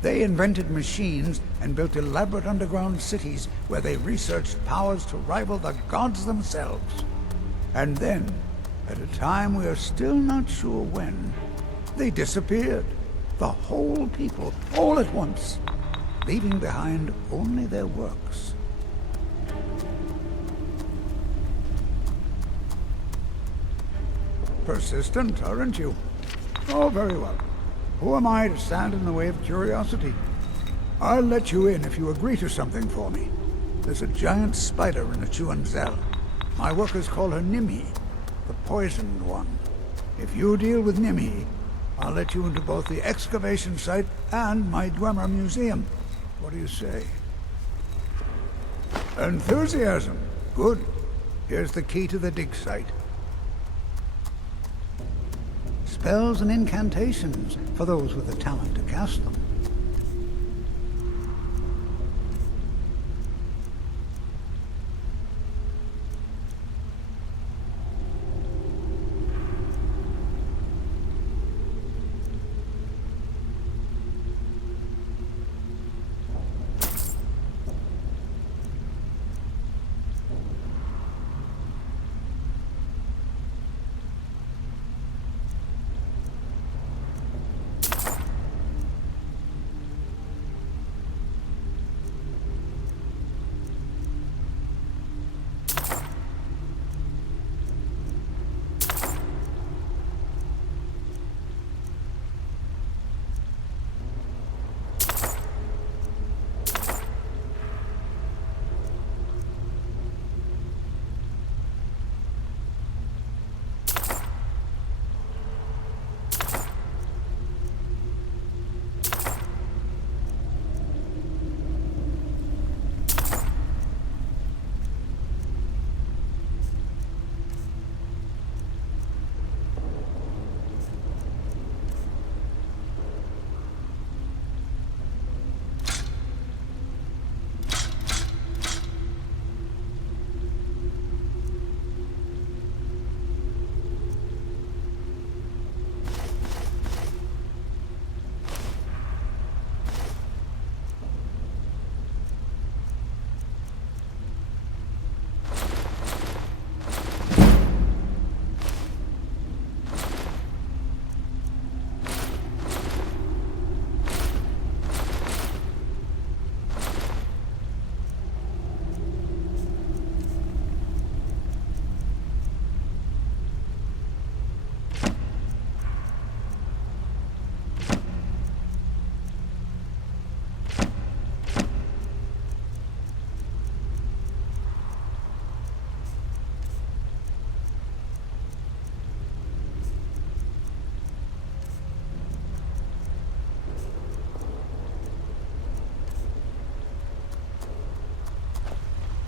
They invented machines and built elaborate underground cities where they researched powers to rival the gods themselves. And then, at a time we are still not sure when, they disappeared. The whole people, all at once, leaving behind only their works. Persistent, aren't you? Oh, very well. Who am I to stand in the way of curiosity? I'll let you in if you agree to something for me. There's a giant spider in a Chuanzel. My workers call her Nimi, the poisoned one. If you deal with Nimi, I'll let you into both the excavation site and my Dwemer museum. What do you say? Enthusiasm. Good. Here's the key to the dig site. Spells and incantations for those with the talent to cast them.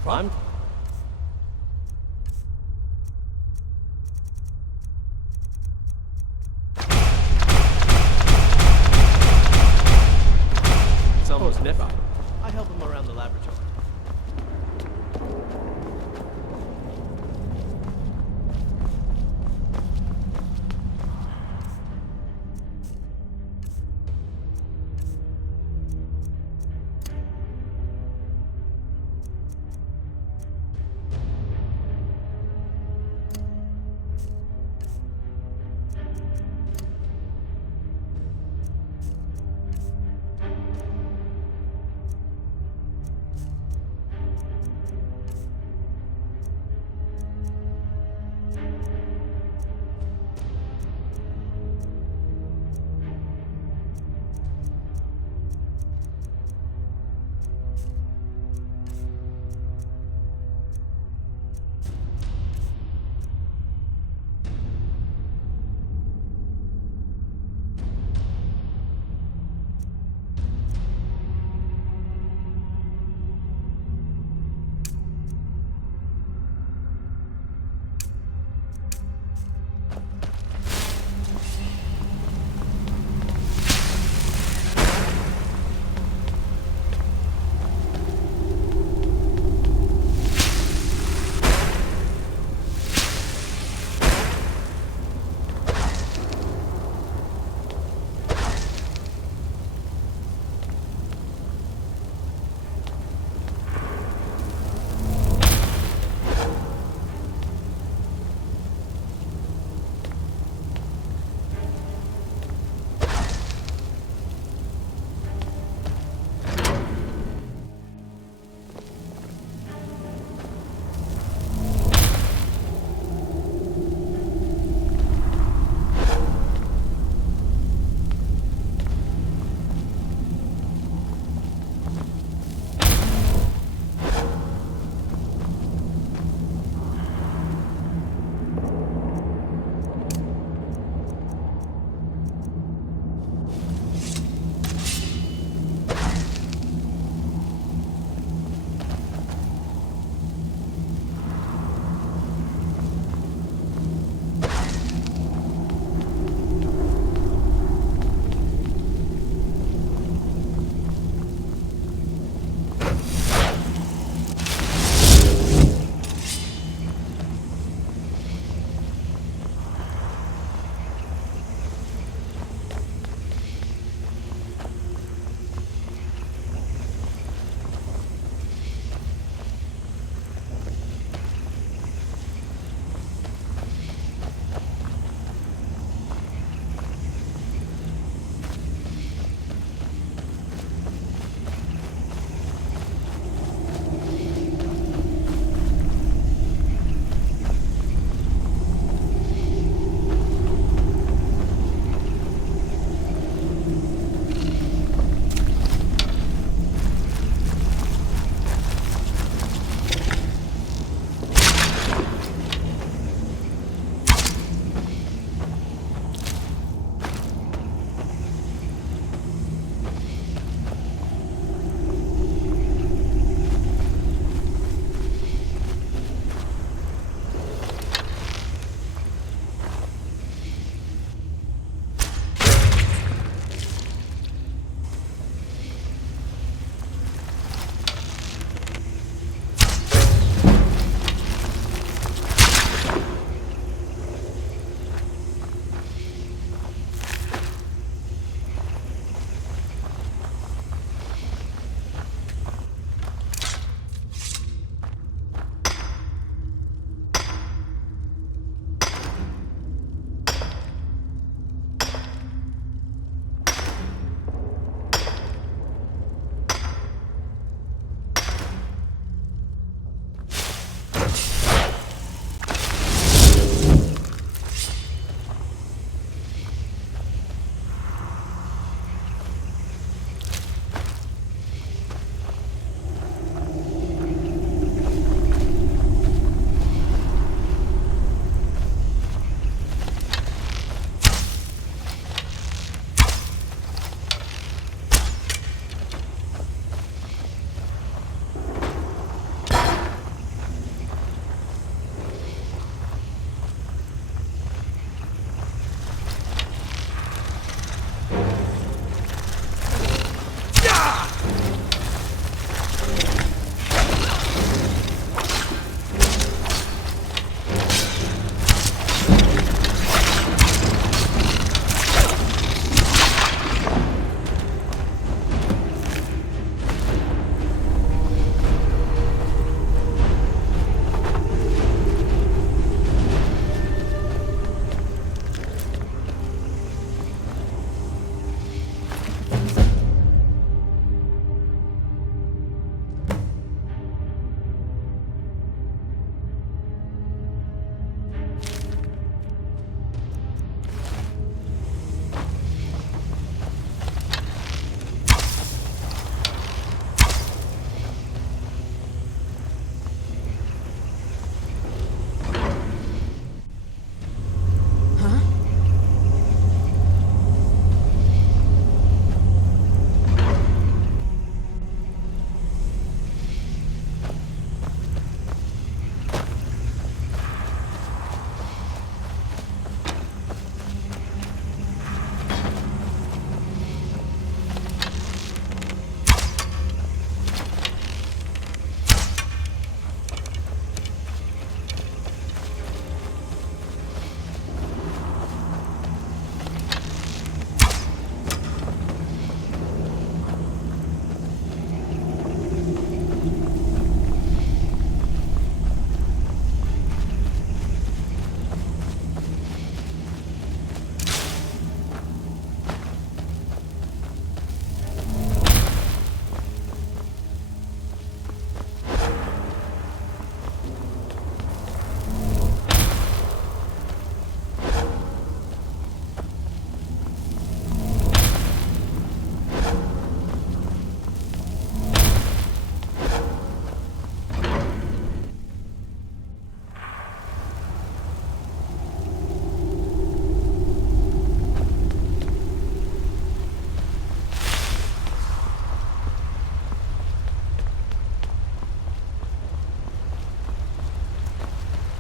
I'm... It's almost nippy. I help him around the laboratory.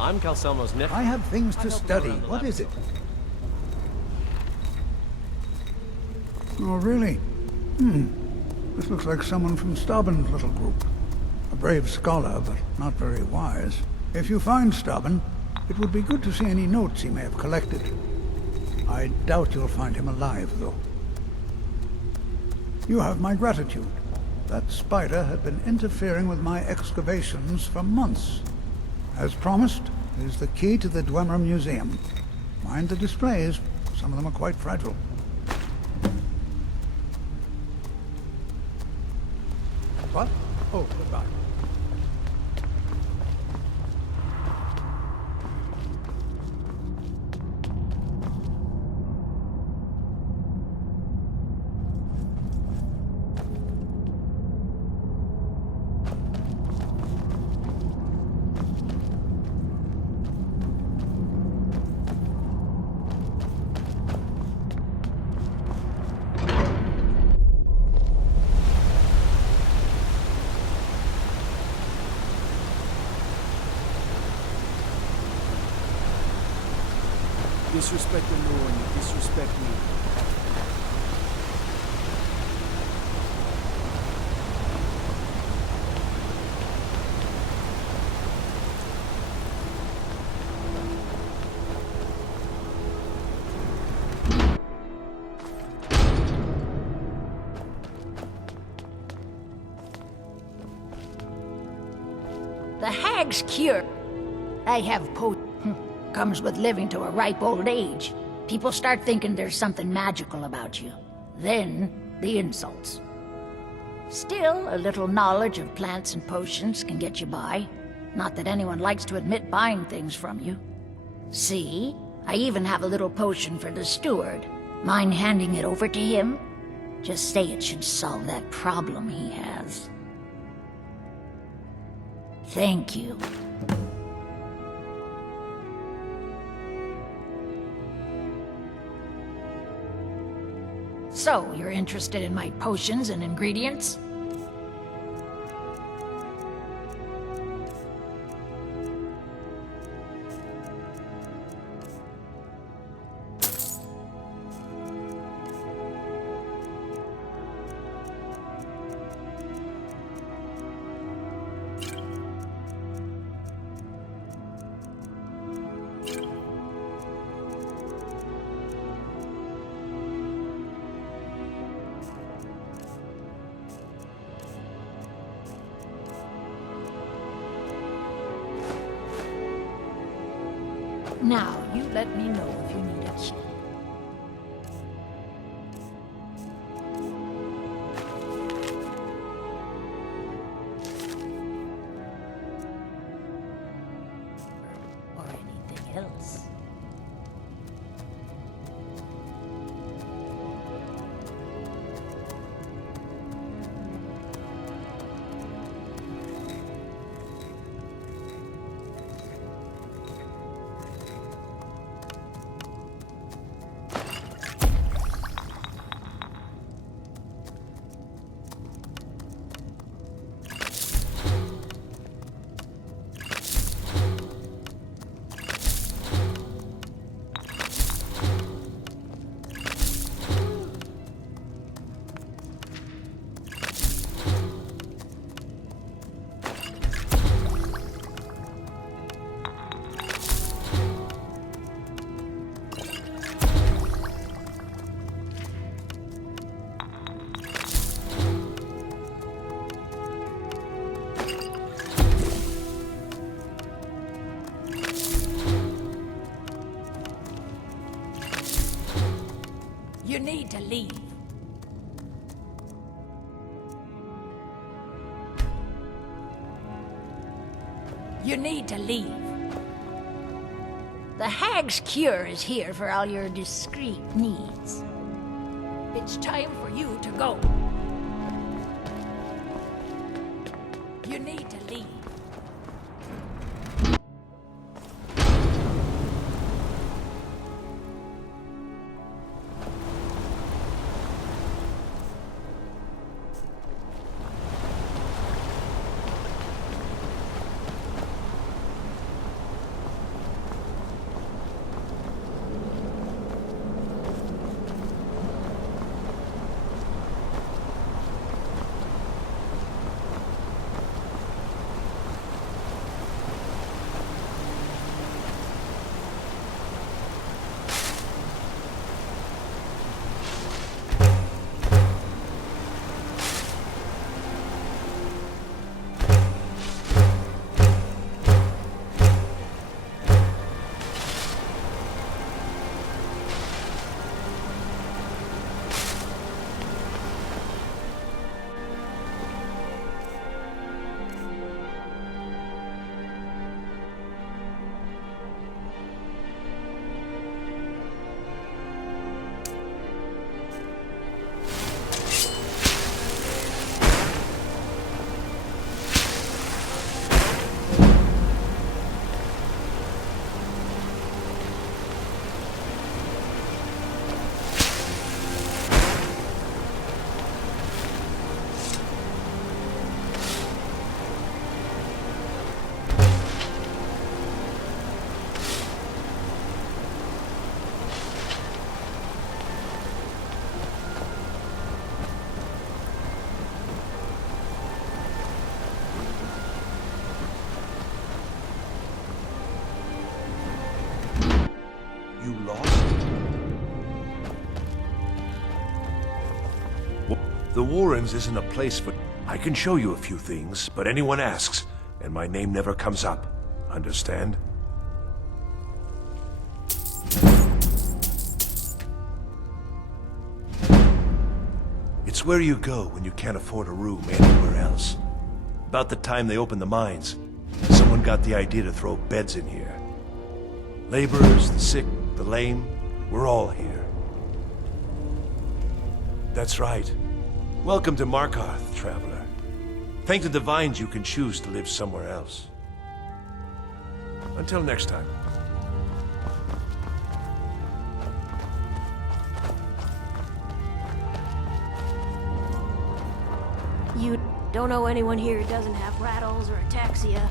I'm Calcelmo's nephew. I have things to study. What is it? Oh, really? This looks like someone from Stauben's little group. A brave scholar, but not very wise. If you find Stauben, it would be good to see any notes he may have collected. I doubt you'll find him alive, though. You have my gratitude. That spider had been interfering with my excavations for months. As promised, here's the key to the Dwemer Museum. Mind the displays. Some of them are quite fragile. What? Oh, goodbye. Disrespect the Lord, you disrespect me. The hag's cure. I have comes with living to a ripe old age. People start thinking there's something magical about you. Then, the insults. Still, a little knowledge of plants and potions can get you by. Not that anyone likes to admit buying things from you. See? I even have a little potion for the steward. Mind handing it over to him? Just say it should solve that problem he has. Thank you. So, you're interested in my potions and ingredients? Now, you let me know if you need a key. Or anything else. You need to leave. You need to leave. The hag's cure is here for all your discreet needs. It's time for you to go. You need to leave. You lost? The Warrens isn't a place for... I can show you a few things, but anyone asks, and my name never comes up. Understand? It's where you go when you can't afford a room anywhere else. About the time they opened the mines, someone got the idea to throw beds in here. Laborers, the sick, the lame, we're all here. That's right. Welcome to Markarth, traveler. Thank the divines you can choose to live somewhere else. Until next time. You don't know anyone here who doesn't have rattles or ataxia?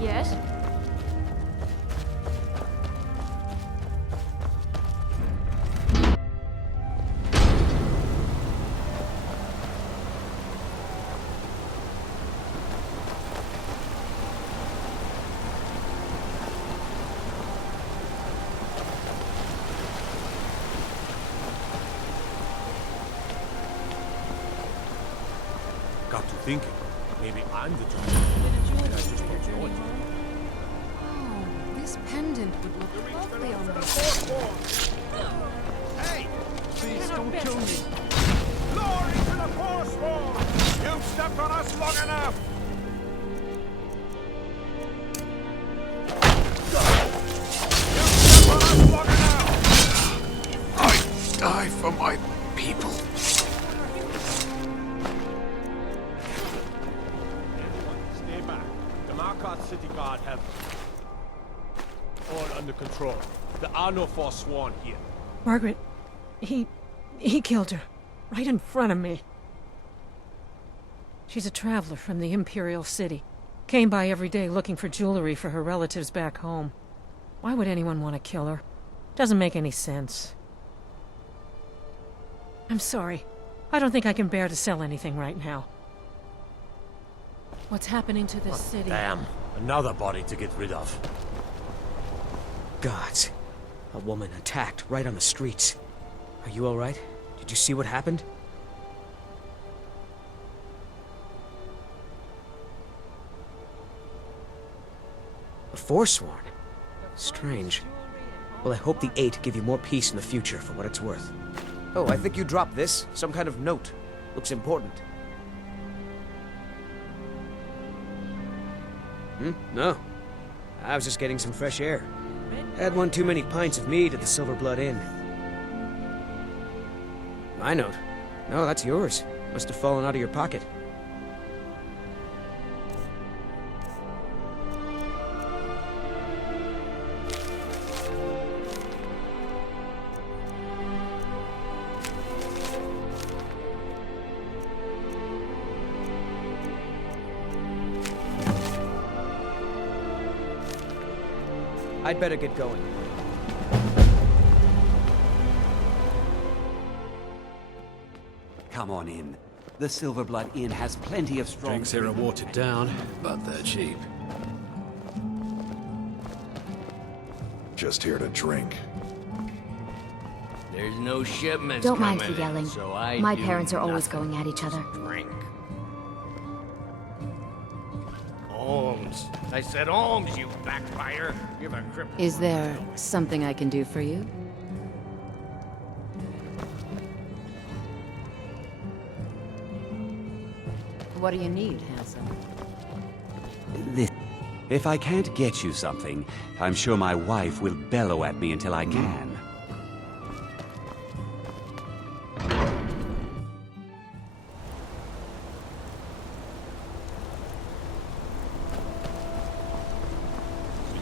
Yes? Got to thinking. Maybe I'm the driver. I just don't know it. Oh, this pendant would look lovely on my Hey! Please don't kill me. Glory to the Forsworn! You've stepped on us long enough! You've stepped on us long enough! I die for my people. Stay back. The Markarth City Guard have all under control. There are no Forsworn here. Margaret, he killed her. Right in front of me. She's a traveler from the Imperial City. Came by every day looking for jewelry for her relatives back home. Why would anyone want to kill her? Doesn't make any sense. I'm sorry. I don't think I can bear to sell anything right now. What's happening to this city? Damn. Another body to get rid of. Gods. A woman attacked right on the streets. Are you alright? Did you see what happened? A Forsworn? Strange. Well, I hope the Eight give you more peace in the future, for what it's worth. Oh, I think you dropped this. Some kind of note. Looks important. No. I was just getting some fresh air. Had one too many pints of mead at the Silver Blood Inn. My note? No, that's yours. Must have fallen out of your pocket. I'd better get going. Come on in. The Silver Blood Inn has plenty of strong... Drinks here are watered down, but they're cheap. Just here to drink. There's no shipments Don't mind coming for yelling. in, so I My do parents are always nothing. going at each other. Drink. Alms. I said alms, you backfire. Give a cripple. Is there something I can do for you? What do you need, handsome? If I can't get you something, I'm sure my wife will bellow at me until I can.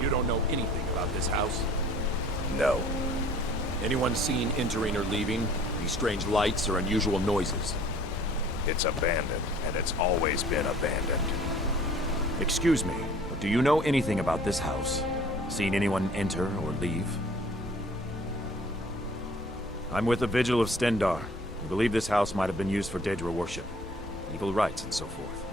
You don't know anything about this house? No. Anyone seen entering or leaving? These strange lights or unusual noises? It's abandoned, and it's always been abandoned. Excuse me, but do you know anything about this house? Seen anyone enter or leave? I'm with the Vigil of Stendar. We believe this house might have been used for Daedra worship, evil rites and so forth.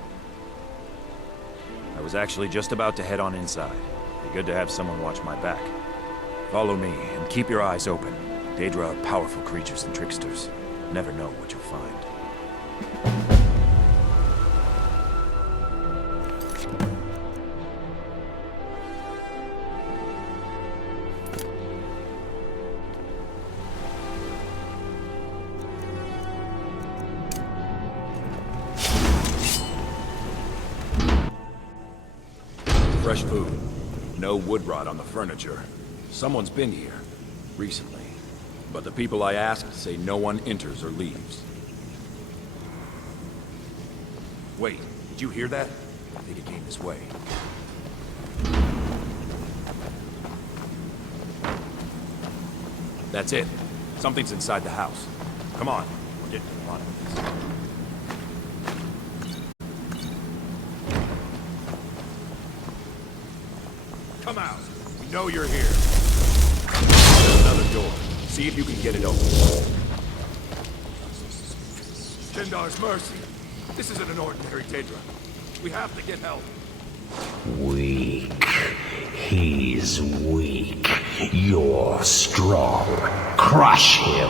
I was actually just about to head on inside. Be good to have someone watch my back. Follow me, and keep your eyes open. Daedra are powerful creatures and tricksters. Never know what you'll find. Fresh food. No wood rot on the furniture. Someone's been here. Recently. But the people I asked say no one enters or leaves. Wait, did you hear that? I think it came this way. That's it. Something's inside the house. Come on, we're getting to the bottom of this. Come out. We know you're here. There's another door. See if you can get it open. Jindar's mercy. This isn't an ordinary Daedra. We have to get help. Weak. He's weak. You're strong. Crush him.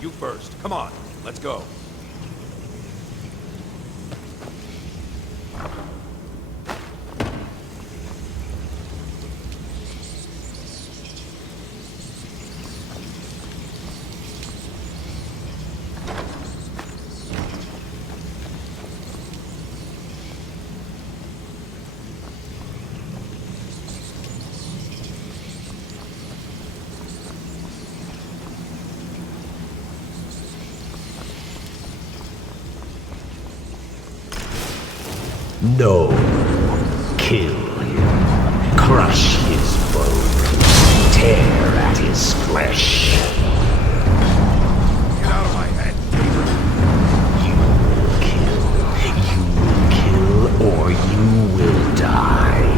You first. Come on. Let's go. No. Kill him. Crush his bones. Tear at his flesh. Get out of my head, You will kill, or you will die.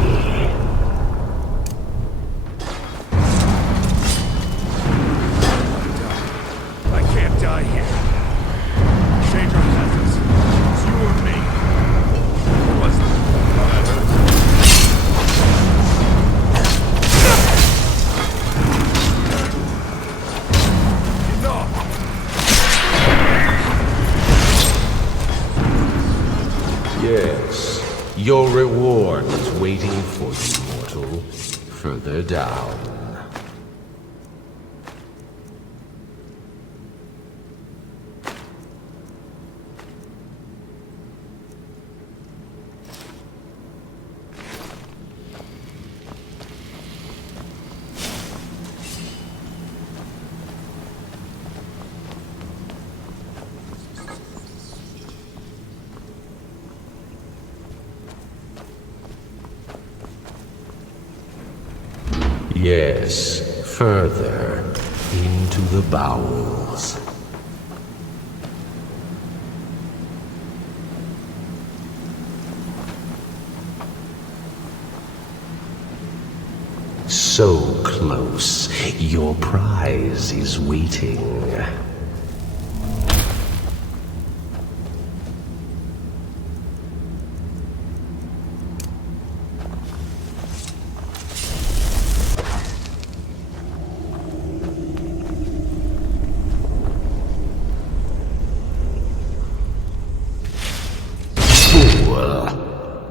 I can't die here. Daedra has us. It's you or me. What's Yes, your reward is waiting for you, mortal. Further down. Yes, further into the bowels. So close, your prize is waiting.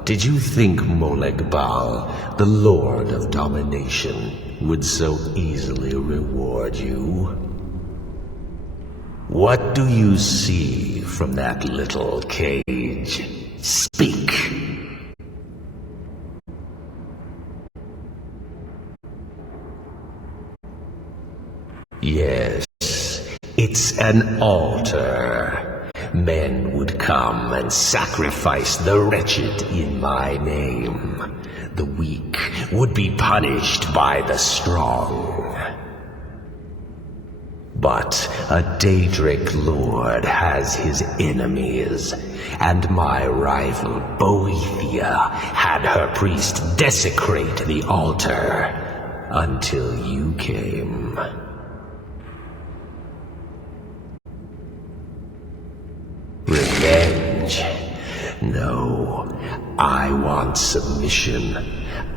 Did you think Moleg Bal, the Lord of Domination, would so easily reward you? What do you see from that little cage? Speak! Yes, it's an altar. Men would come and sacrifice the wretched in my name. The weak would be punished by the strong. But a Daedric lord has his enemies, and my rival Boethia had her priest desecrate the altar until you came. Revenge? No, I want submission.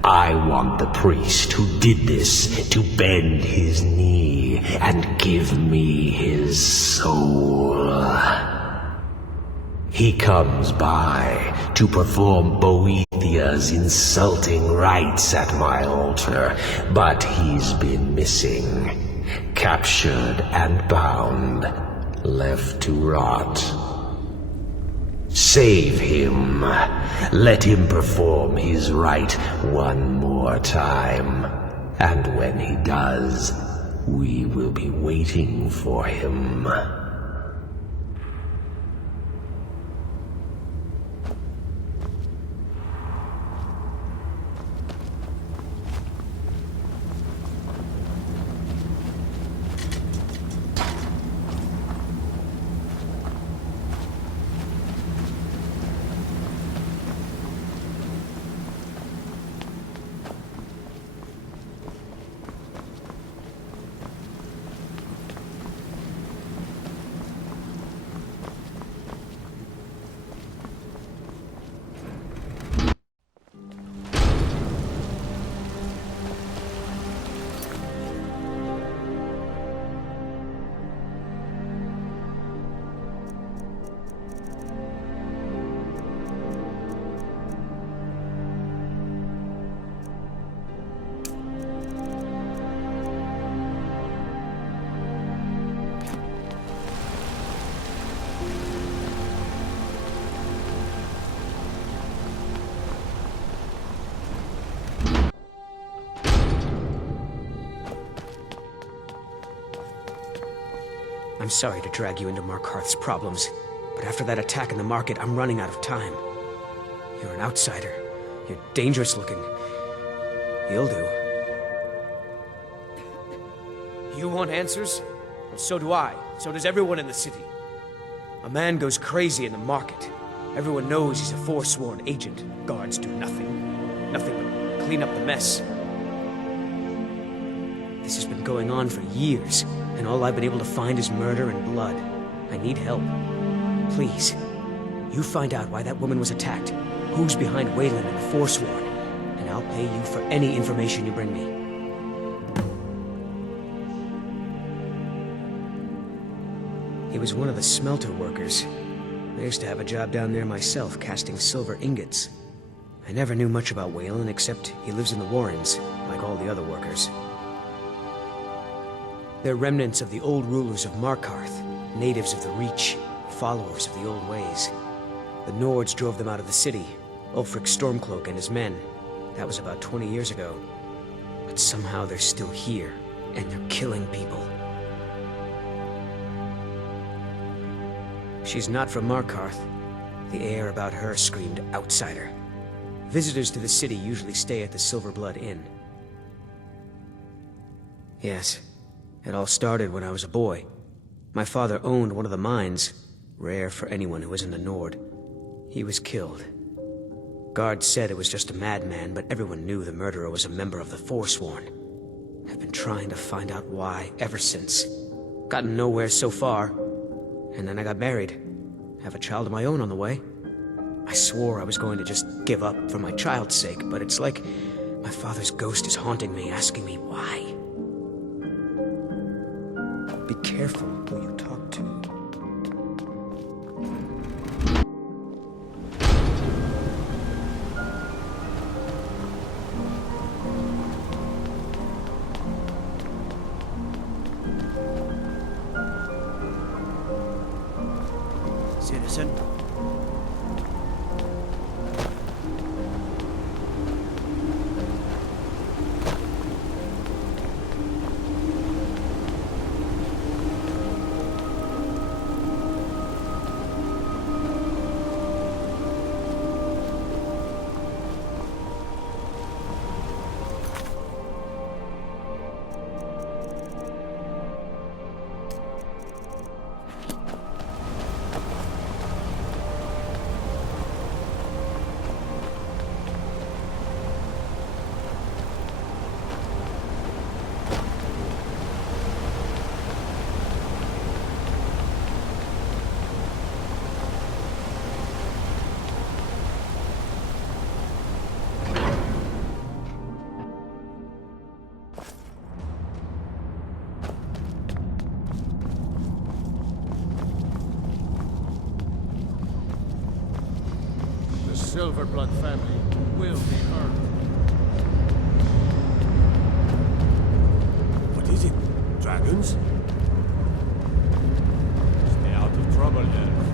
I want the priest who did this to bend his knee and give me his soul. He comes by to perform Boethia's insulting rites at my altar, but he's been missing, captured and bound, left to rot. Save him. Let him perform his rite one more time. And when he does, we will be waiting for him. I'm sorry to drag you into Markarth's problems, but after that attack in the market, I'm running out of time. You're an outsider. You're dangerous looking. You'll do. You want answers? Well, so do I. So does everyone in the city. A man goes crazy in the market. Everyone knows he's a Forsworn agent. Guards do nothing. Nothing but clean up the mess. This has been going on for years, and all I've been able to find is murder and blood. I need help. Please, you find out why that woman was attacked, who's behind Wayland and the Forsworn, and I'll pay you for any information you bring me. He was one of the smelter workers. I used to have a job down there myself, casting silver ingots. I never knew much about Wayland, except he lives in the Warrens, like all the other workers. They're remnants of the old rulers of Markarth, natives of the Reach, followers of the old ways. The Nords drove them out of the city, Ulfric Stormcloak and his men. That was about 20 years ago. But somehow they're still here, and they're killing people. She's not from Markarth. The air about her screamed outsider. Visitors to the city usually stay at the Silverblood Inn. Yes. It all started when I was a boy. My father owned one of the mines, rare for anyone who isn't a Nord. He was killed. Guards said it was just a madman, but everyone knew the murderer was a member of the Forsworn. I've been trying to find out why ever since. Gotten nowhere so far. And then I got married. Have a child of my own on the way. I swore I was going to just give up for my child's sake, but it's like my father's ghost is haunting me, asking me why. Be careful who you talk to. Citizen. Silverblood family will be hurt. What is it? Dragons? Stay out of trouble, Elf.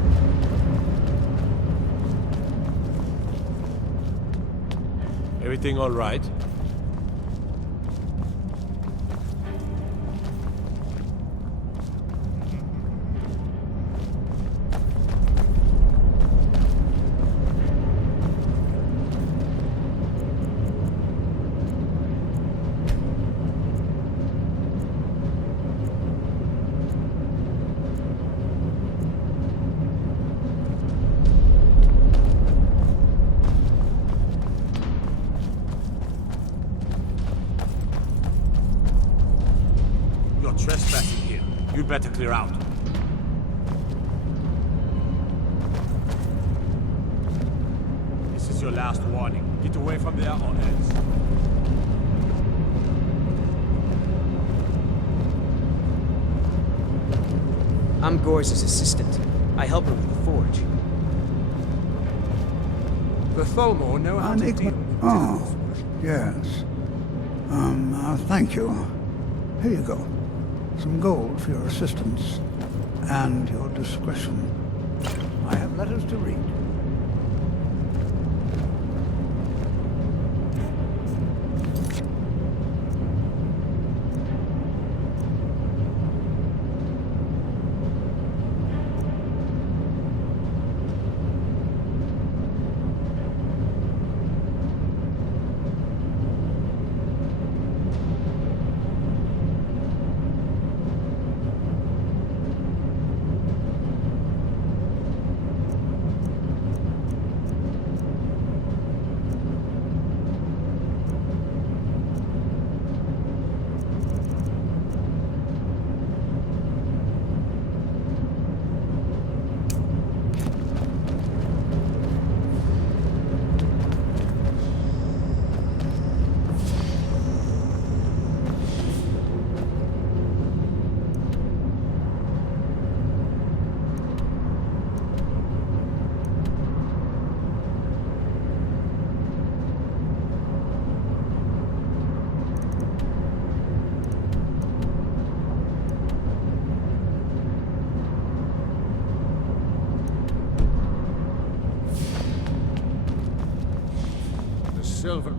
Everything all right? Trespassing here. You'd better clear out. This is your last warning. Get away from there or else. I'm Gor's assistant. I help her with the forge. The Tholmor know how to deal with Oh, yes. Thank you. Here you go. Some gold for your assistance and your discretion. I have letters to read. Silver.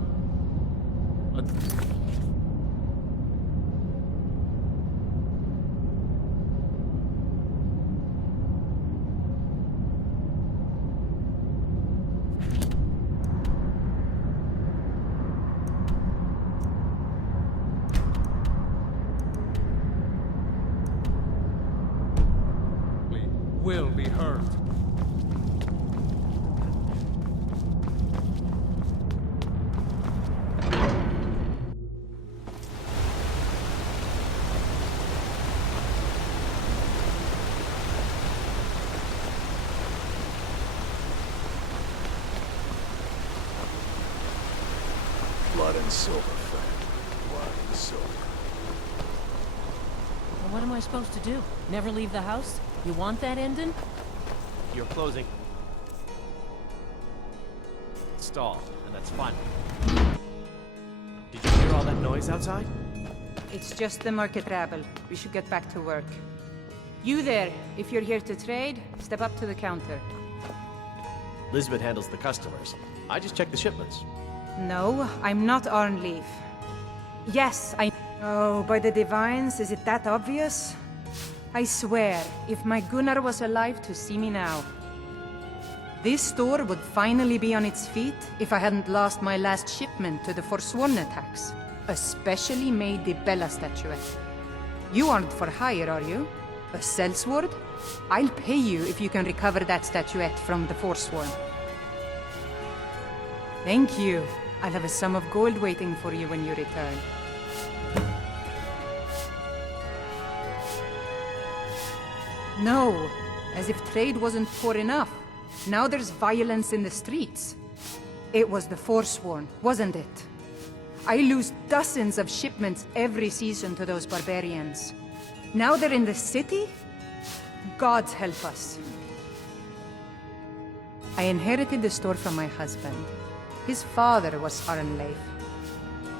Will be hurt. Blood and silver, friend. Blood and silver. Well, what am I supposed to do? Never leave the house? You want that ending? You're closing. Stall, and that's fine. Did you hear all that noise outside? It's just the market rabble. We should get back to work. You there, if you're here to trade, step up to the counter. Lisbeth handles the customers. I just check the shipments. No, I'm not Arnleif. Yes, I... Oh, by the divines, is it that obvious? I swear, if my Gunnar was alive to see me now. This store would finally be on its feet if I hadn't lost my last shipment to the Forsworn attacks. A specially made Bella statuette. You aren't for hire, are you? A sellsword? I'll pay you if you can recover that statuette from the Forsworn. Thank you. I'll have a sum of gold waiting for you when you return. No, as if trade wasn't poor enough. Now there's violence in the streets. It was the Forsworn, wasn't it? I lose dozens of shipments every season to those barbarians. Now they're in the city? Gods help us. I inherited the store from my husband. His father was Arnleif.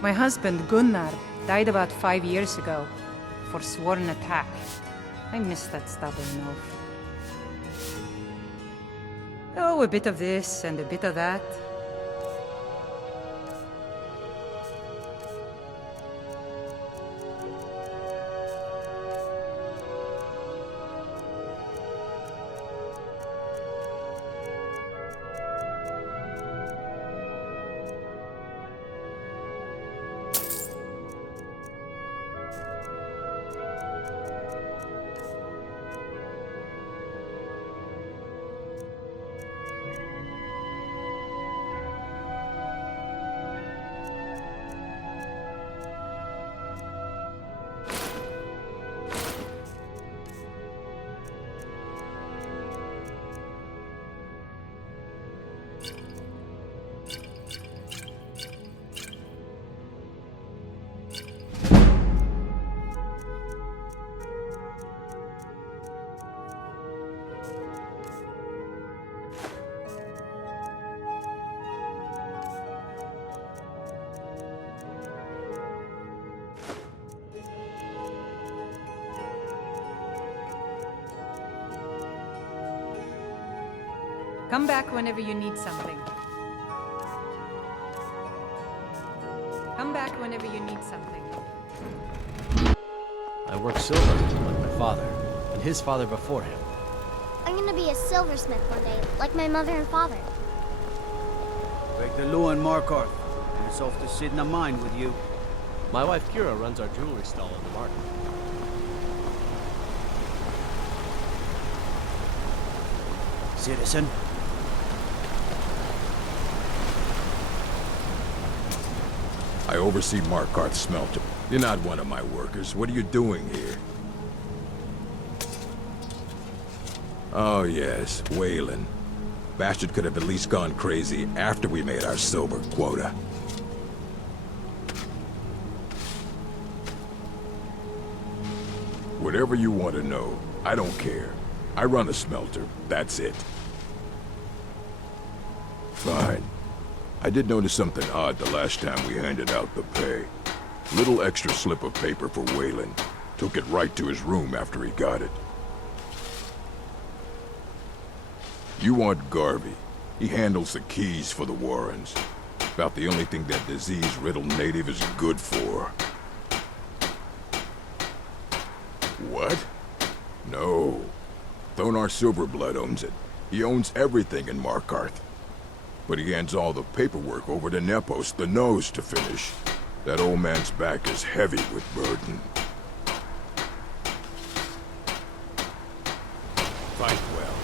My husband, Gunnar, died about 5 years ago. Forsworn attack. I miss that stubborn oaf. Oh, a bit of this and a bit of that. Come back whenever you need something. Come back whenever you need something. I work silver, like my father, and his father before him. I'm gonna be a silversmith one day, like my mother and father. Break the law in Markarth, and it's off to sit in a mine with you. My wife Kira runs our jewelry stall in the market. Citizen. I oversee Markarth's smelter. You're not one of my workers. What are you doing here? Oh yes, Waylon. Bastard could have at least gone crazy after we made our silver quota. Whatever you want to know, I don't care. I run a smelter, that's it. Fine. I did notice something odd the last time we handed out the pay. Little extra slip of paper for Waylon. Took it right to his room after he got it. You want Garvey. He handles the keys for the Warrens. About the only thing that disease-riddled native is good for. What? No. Thonar Silverblood owns it. He owns everything in Markarth. But he hands all the paperwork over to Nepos, the Nose, to finish. That old man's back is heavy with burden. Fight well.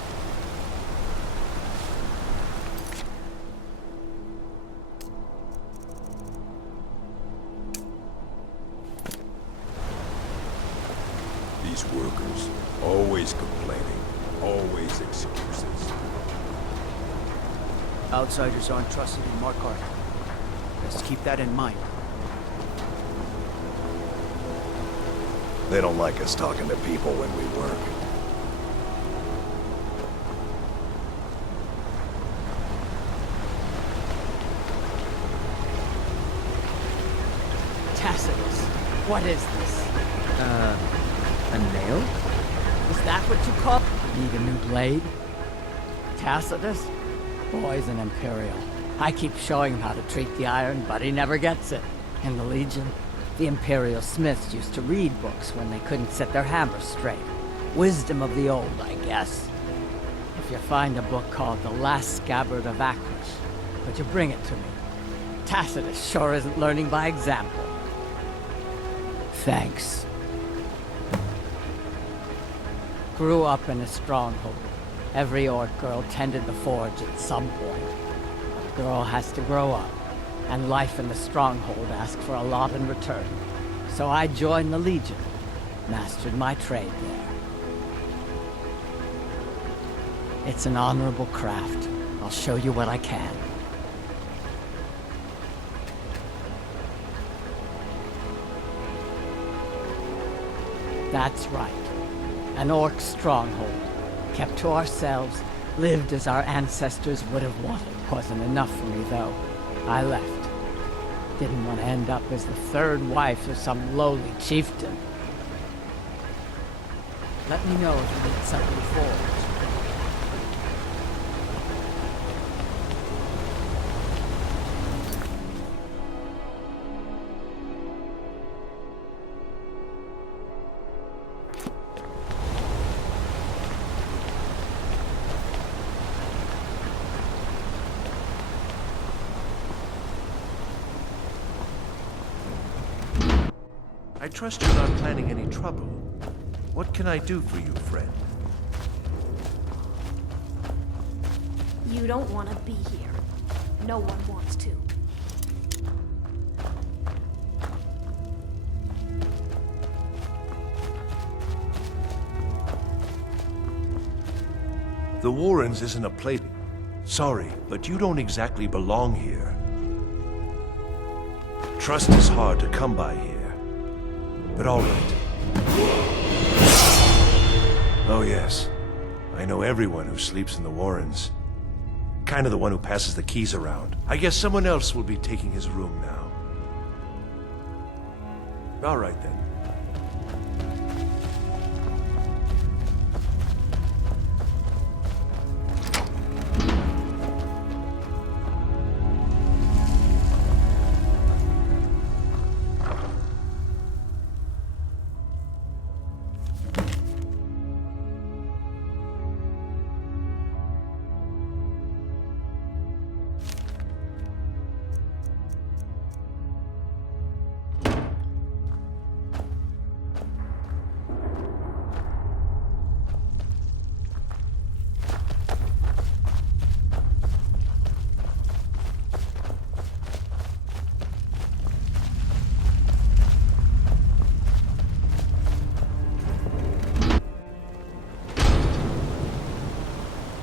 These workers, always complaining, always excuses. Outsiders aren't trusted in Markarth. Let's keep that in mind. They don't like us talking to people when we work. Tacitus, what is this? A nail? Is that what you call? Need a new blade? Tacitus? Boy's an Imperial. I keep showing him how to treat the iron, but he never gets it. In the Legion, the Imperial smiths used to read books when they couldn't set their hammers straight. Wisdom of the old, I guess. If you find a book called The Last Scabbard of Akrish, would you bring it to me? Tacitus sure isn't learning by example. Thanks. Grew up in a stronghold. Every Orc girl tended the forge at some point. A girl has to grow up, and life in the stronghold asks for a lot in return. So I joined the Legion, mastered my trade there. It's an honorable craft. I'll show you what I can. That's right. An Orc stronghold. Kept to ourselves, Lived as our ancestors would have wanted. Wasn't enough for me, though. I left. Didn't want to end up as the third wife of some lowly chieftain. Let me know if you need something forged. I trust you're not planning any trouble. What can I do for you, friend? You don't want to be here. No one wants to. The Warrens isn't a place. Sorry, but you don't exactly belong here. Trust is hard to come by here. But all right. Oh yes, I know everyone who sleeps in the Warrens. Kind of the one who passes the keys around. I guess someone else will be taking his room now. All right then.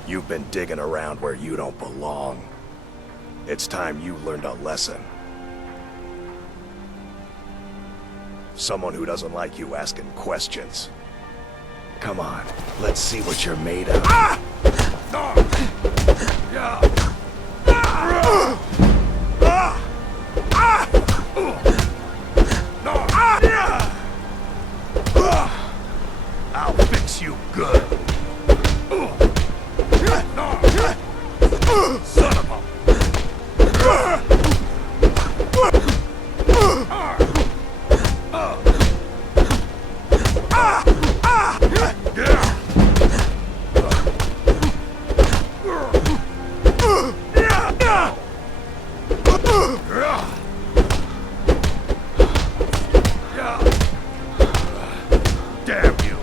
You've been digging around where you don't belong. It's time you learned a lesson. Someone who doesn't like you asking questions. Come on, let's see what you're made of. Ah! I'll fix you good. Son of a... Damn you!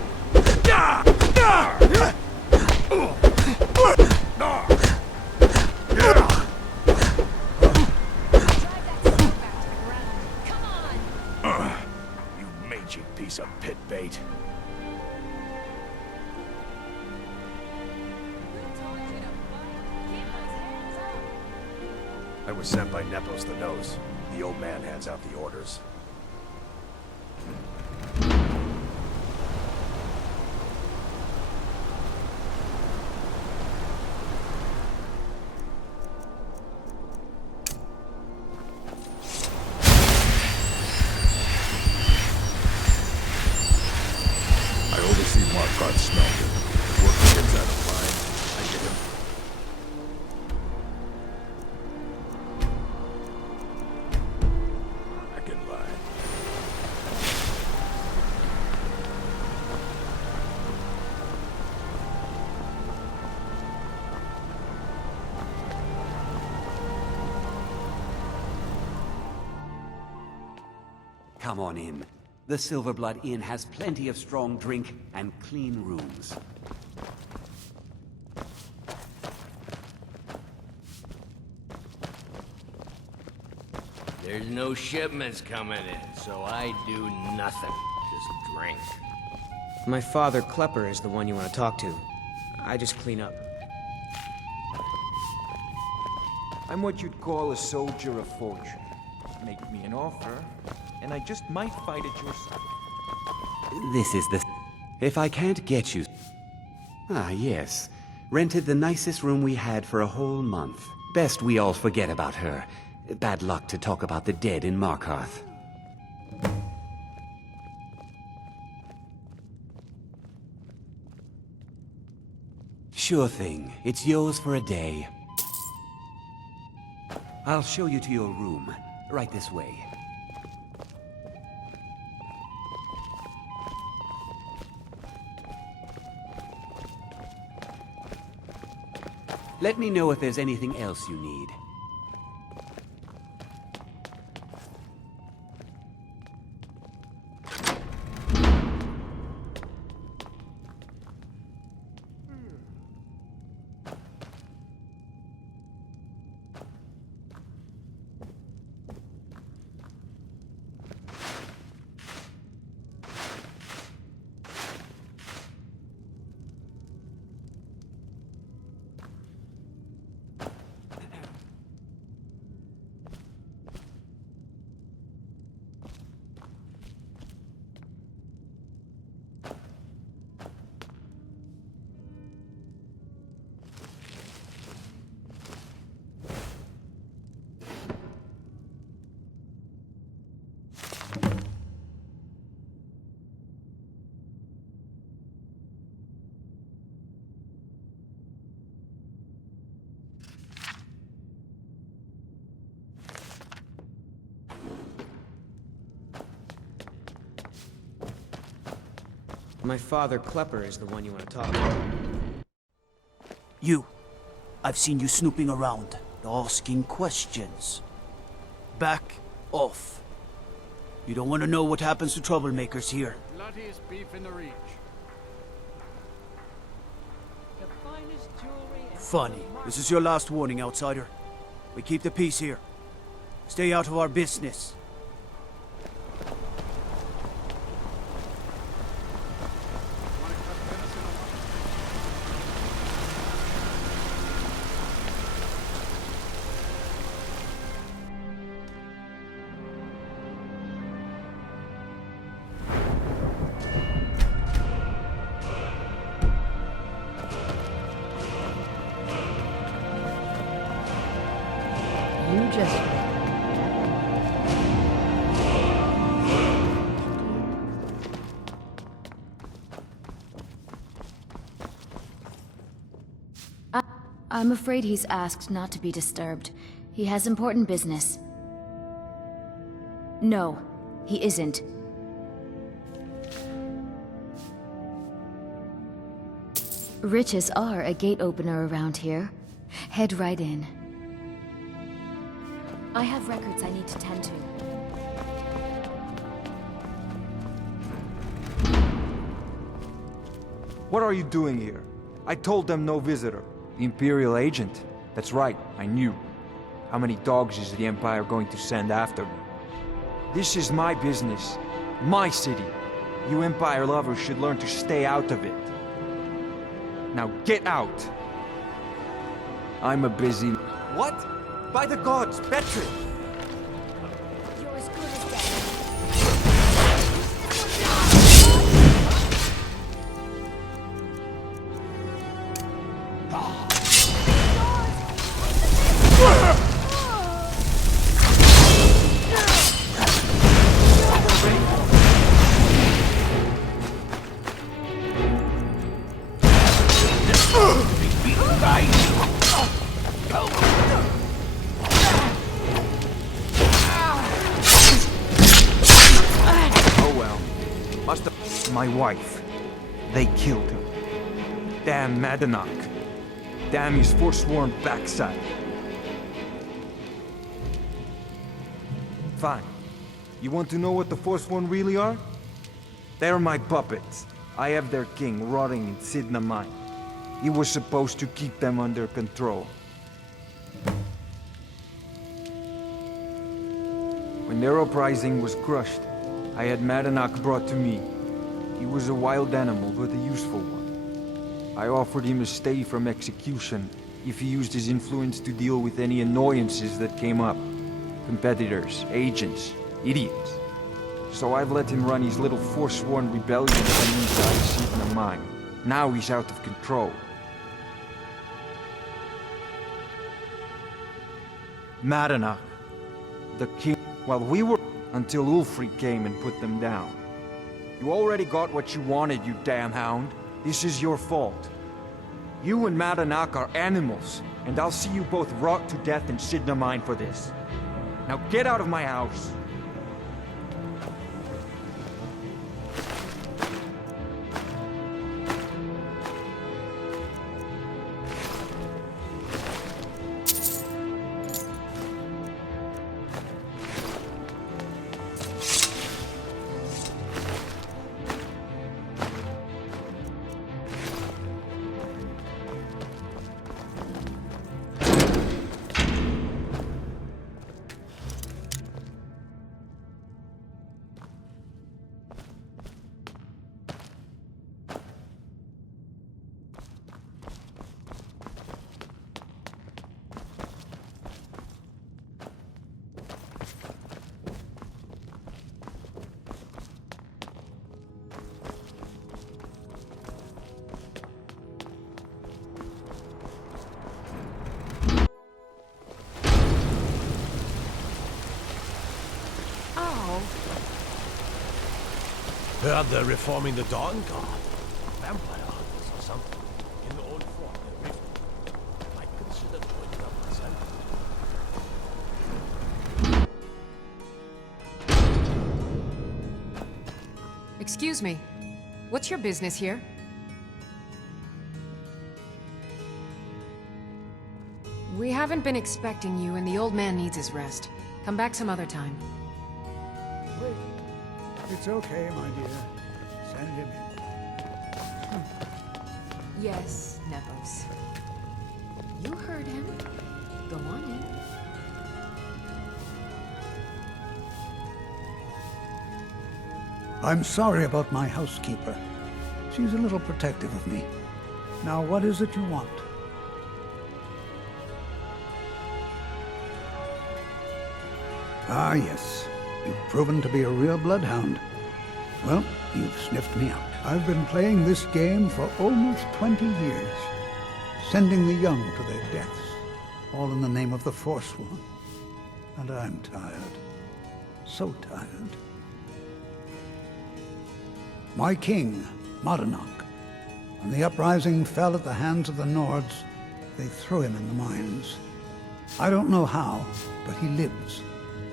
You mangy piece of pit bait. I was sent by Nepos the Nose. The old man hands out the orders. I oversee Markarth smelter. Work begins out of line. I get him. Back in line. Come on in. The Silverblood Inn has plenty of strong drink and clean rooms. There's no shipments coming in, so I do nothing. Just drink. My father, Klepper, is the one you want to talk to. I just clean up. I'm what you'd call a soldier of fortune. Make me an offer, and I just might fight at your side. This is the... If I can't get you... Ah, yes. Rented the nicest room we had for a whole month. Best we all forget about her. Bad luck to talk about the dead in Markarth. Sure thing. It's yours for a day. I'll show you to your room. Right this way. Let me know if there's anything else you need. My father, Klepper, is the one you want to talk to. You. I've seen you snooping around, asking questions. Back off. You don't want to know what happens to troublemakers here. Bloodiest beef in the reach. Funny. This is your last warning, outsider. We keep the peace here. Stay out of our business. I'm afraid he's asked not to be disturbed. He has important business. No, he isn't. Riches are a gate opener around here. Head right in. I have records I need to tend to. What are you doing here? I told them no visitor. The Imperial agent? That's right, I knew. How many dogs is the Empire going to send after me? This is my business. My city. You Empire lovers should learn to stay out of it. Now get out! I'm a busy... What? By the gods, Petri! You're as good as dead. My wife. They killed her. Damn Madanach. Damn his forsworn backside. Fine. You want to know what the Forsworn really are? They're my puppets. I have their king rotting in Sidna mine. He was supposed to keep them under control. When their uprising was crushed, I had Madanach brought to me. He was a wild animal, but a useful one. I offered him a stay from execution if he used his influence to deal with any annoyances that came up. Competitors, agents, idiots. So I've let him run his little Forsworn rebellion from inside Sidna mine. Now he's out of control. Madanach, the king. Well, we were until Ulfric came and put them down. You already got what you wanted, you damn hound. This is your fault. You and Madanach are animals, and I'll see you both rot to death in Sidna Mine for this. Now get out of my house. Heard they're reforming the Dawn Guard. Vampire hunters or something. In the old fort, Riverwood. Might consider joining up myself. Excuse me. What's your business here? We haven't been expecting you, and the old man needs his rest. Come back some other time. Wait. It's okay, my dear. Send him in. Yes, Nepos. You heard him. Go on in. I'm sorry about my housekeeper. She's a little protective of me. Now, what is it you want? Ah, yes. You've proven to be a real bloodhound. Well, you've sniffed me out. I've been playing this game for almost 20 years, sending the young to their deaths, all in the name of the Forsworn. And I'm tired. So tired. My king, Madanach, when the uprising fell at the hands of the Nords, they threw him in the mines. I don't know how, but he lives.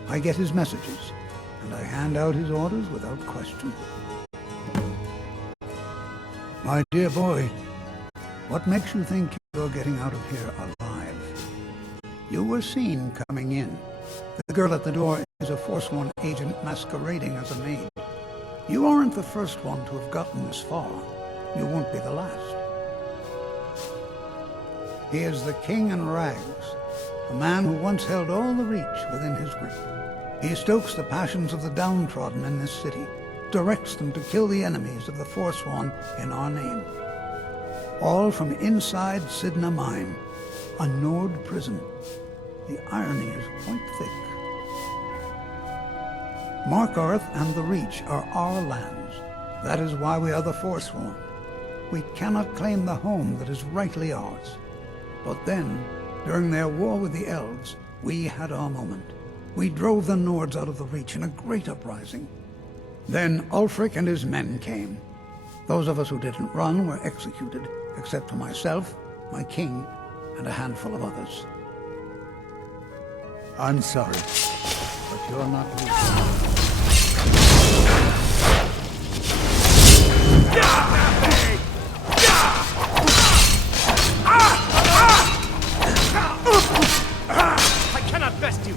I get his messages, and I hand out his orders without question. My dear boy, what makes you think you're getting out of here alive? You were seen coming in. The girl at the door is a Forsworn agent masquerading as a maid. You aren't the first one to have gotten this far. You won't be the last. He is the king in rags, a man who once held all the Reach within his grip. He stokes the passions of the downtrodden in this city, directs them to kill the enemies of the Forsworn in our name. All from inside Sidna Mine, a Nord prison. The irony is quite thick. Markarth and the Reach are our lands. That is why we are the Forsworn. We cannot claim the home that is rightly ours. But then, during their war with the elves, we had our moment. We drove the Nords out of the Reach in a great uprising. Then Ulfric and his men came. Those of us who didn't run were executed, except for myself, my king, and a handful of others. I'm sorry, but you're not losing. I cannot best you!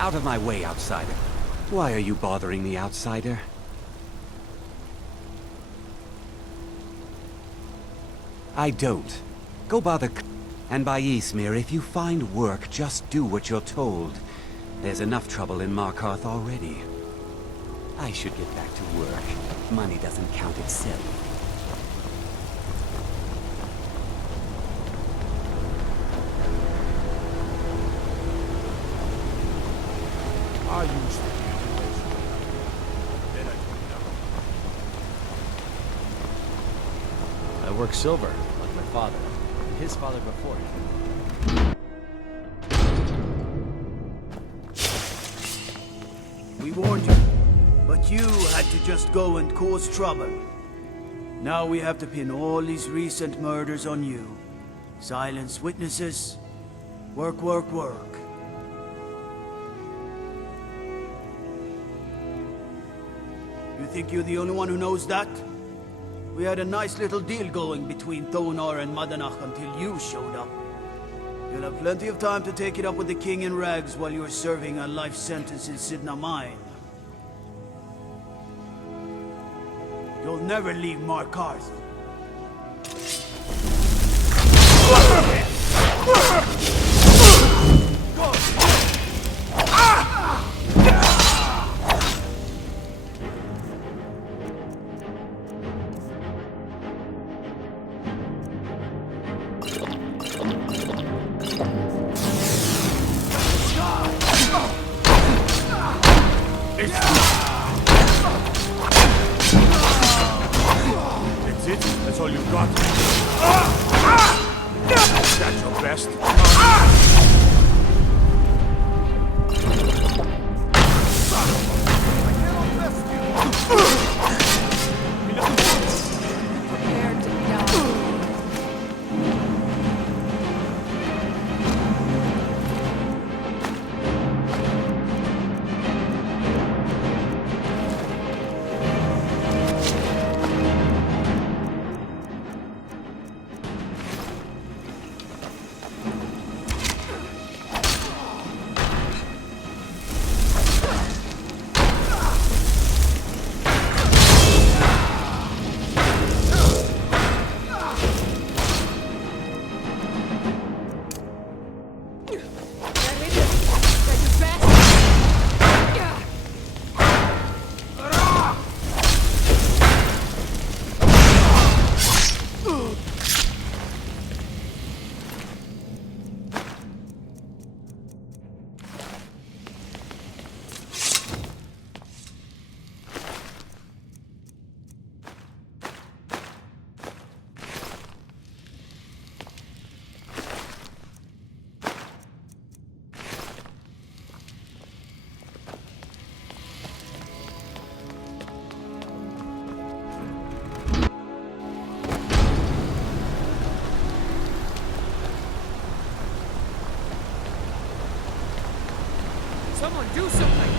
Out of my way, outsider. Why are you bothering me, outsider? I don't. Go bother and by Ysmir, if you find work, just do what you're told. There's enough trouble in Markarth already. I should get back to work. Money doesn't count itself. I used to be away from it. Then I took it out. I work silver, like my father, and his father before him. We warned you, but you had to just go and cause trouble. Now we have to pin all these recent murders on you. Silence witnesses. Work, work, work. You think you're the only one who knows that? We had a nice little deal going between Thonar and Madanach until you showed up. You'll have plenty of time to take it up with the king in rags while you're serving a life sentence in Sidna Mine. You'll never leave Markarth. That's all you've got. That's your best. Prepare to die. Someone do something!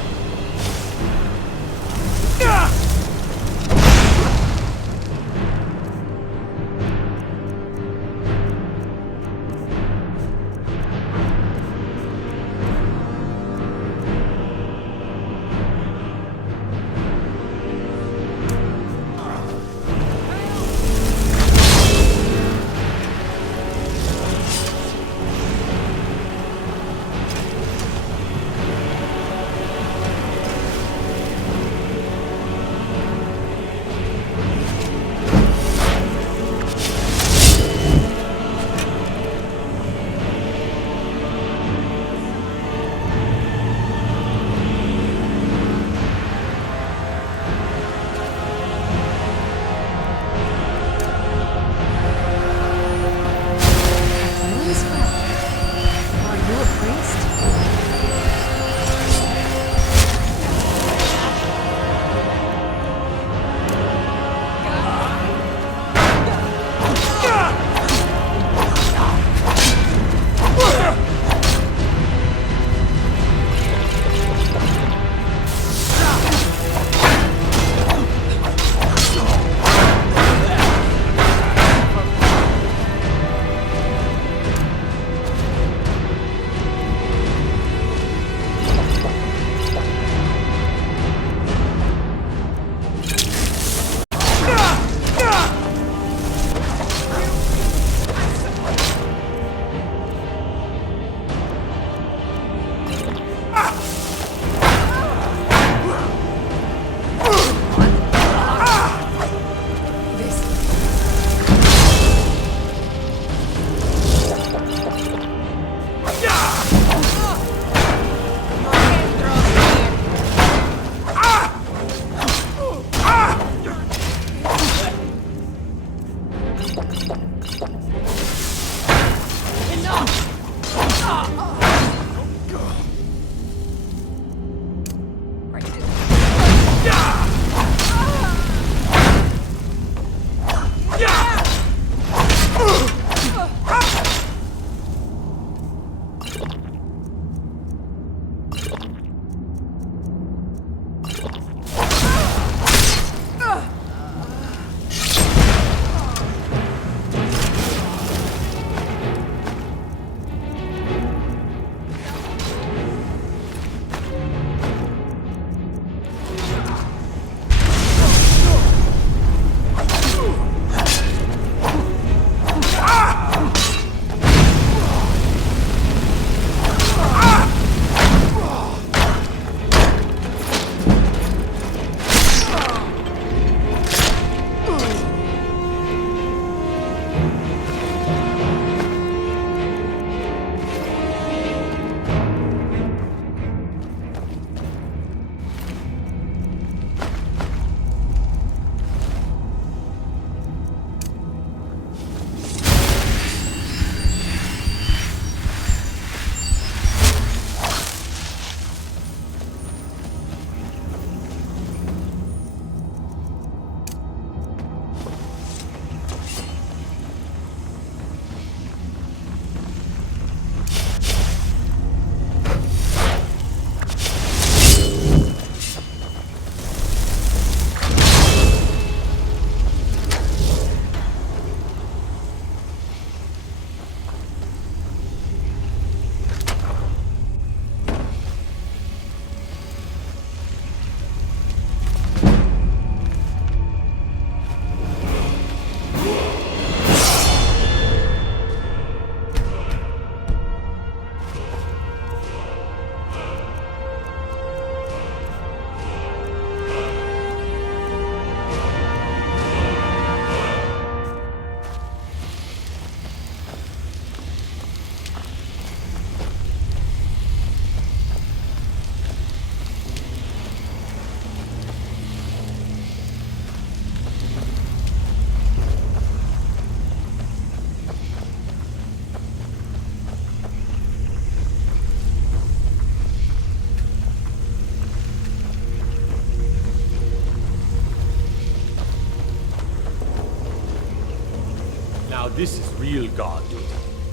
Now this is real god duty.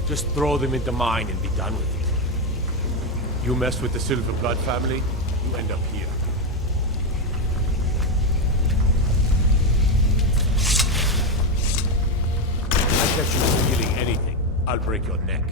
Just throw them into mine and be done with it. You mess with the Silver Blood family, you end up here. I catch you stealing anything, I'll break your neck.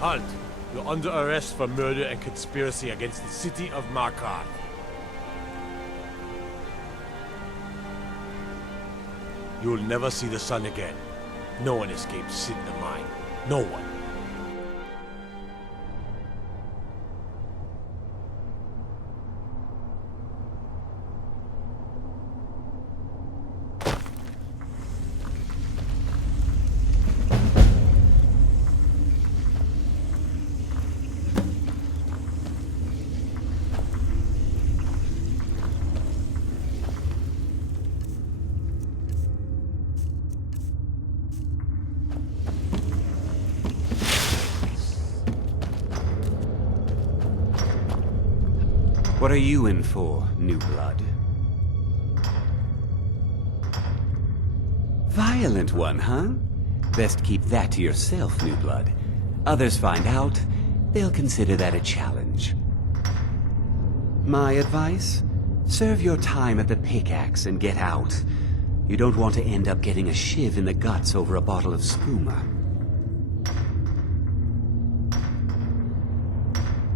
Halt! You're under arrest for murder and conspiracy against the city of Markarth. You'll never see the sun again. No one escapes Sid the Mine. No one. What are you in for, new blood? Violent one, huh? Best keep that to yourself, new blood. Others find out, they'll consider that a challenge. My advice? Serve your time at the pickaxe and get out. You don't want to end up getting a shiv in the guts over a bottle of skooma.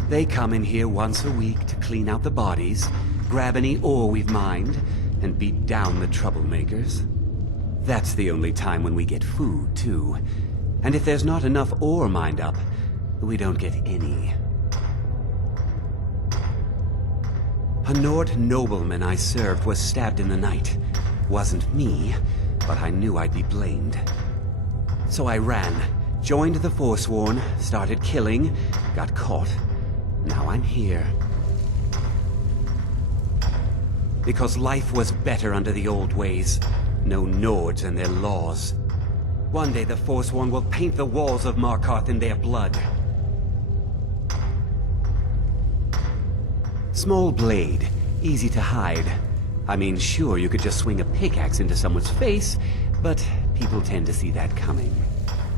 They come in here once a week to clean out the bodies, grab any ore we've mined, and beat down the troublemakers. That's the only time when we get food, too. And if there's not enough ore mined up, we don't get any. A Nord nobleman I served was stabbed in the night. Wasn't me, but I knew I'd be blamed. So I ran, joined the Forsworn, started killing, got caught. Now I'm here. Because life was better under the old ways. No Nords and their laws. One day the Forsworn will paint the walls of Markarth in their blood. Small blade, easy to hide. I mean, sure, you could just swing a pickaxe into someone's face, but people tend to see that coming.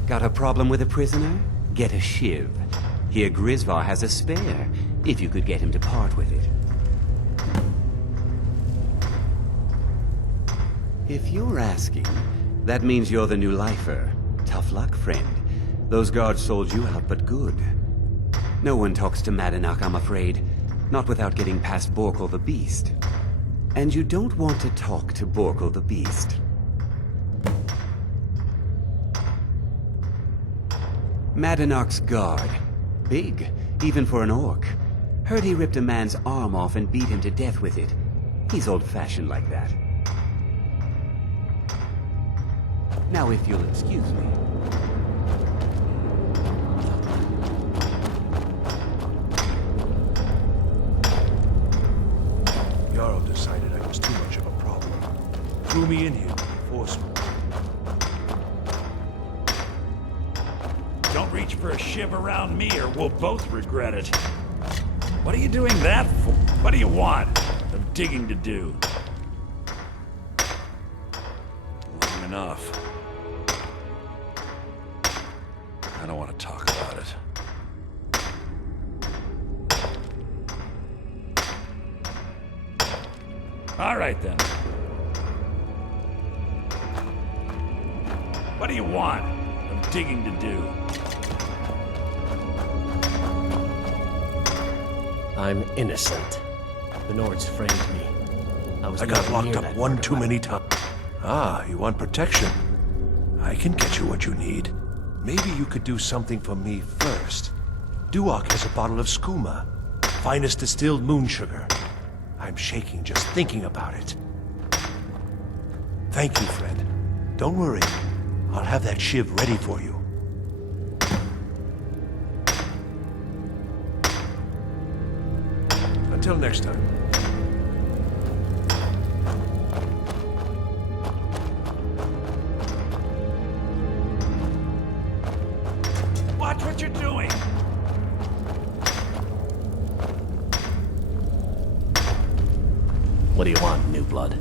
Got a problem with a prisoner? Get a shiv. Here Grisvar has a spare, if you could get him to part with it. If you're asking, that means you're the new lifer. Tough luck, friend. Those guards sold you out, but good. No one talks to Madanach, I'm afraid. Not without getting past Borkul the Beast. And you don't want to talk to Borkul the Beast. Madanach's guard. Big, even for an orc. Heard he ripped a man's arm off and beat him to death with it. He's old-fashioned like that. Now, if you'll excuse me. Jarl decided I was too much of a problem. Threw me in here to be forceful. Don't reach for a shiv around me or we'll both regret it. What are you doing that for? What do you want? Some digging to do. Long enough. I don't want to talk about it. All right then. What do you want? Some digging to do. I'm innocent. The Nords framed me. I got locked up one too many times. Ah, you want protection? I can get you what you need. Maybe you could do something for me first. Duak has a bottle of skooma. finest distilled moon sugar. I'm shaking just thinking about it. Thank you, friend. Don't worry. I'll have that shiv ready for you. Until next time. Watch what you're doing! What do you want, new blood?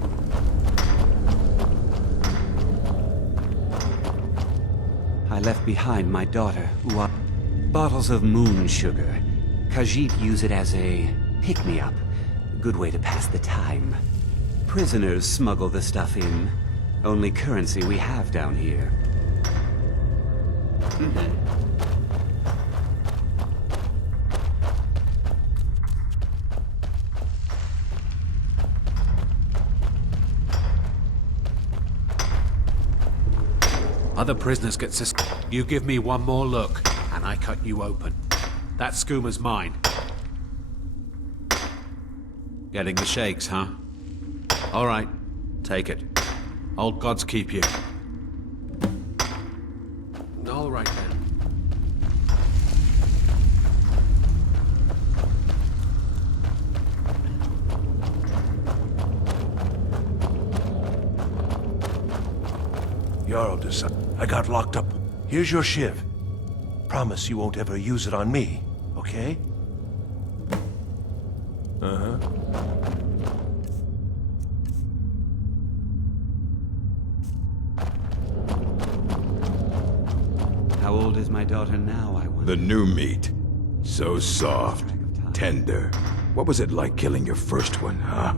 I left behind my daughter, Ua. Bottles of moon sugar. Khajiit use it as a pick-me-up. Good way to pass the time. Prisoners smuggle the stuff in. Only currency we have down here. Other prisoners get You give me one more look, and I cut you open. That skoom's mine. Getting the shakes, huh? All right, take it. Old gods keep you. All right, then. Jarl decided. I got locked up. Here's your shiv. Promise you won't ever use it on me, okay? Uh-huh. How old is my daughter now, I wonder? The new meat. So soft, tender. What was it like killing your first one, huh?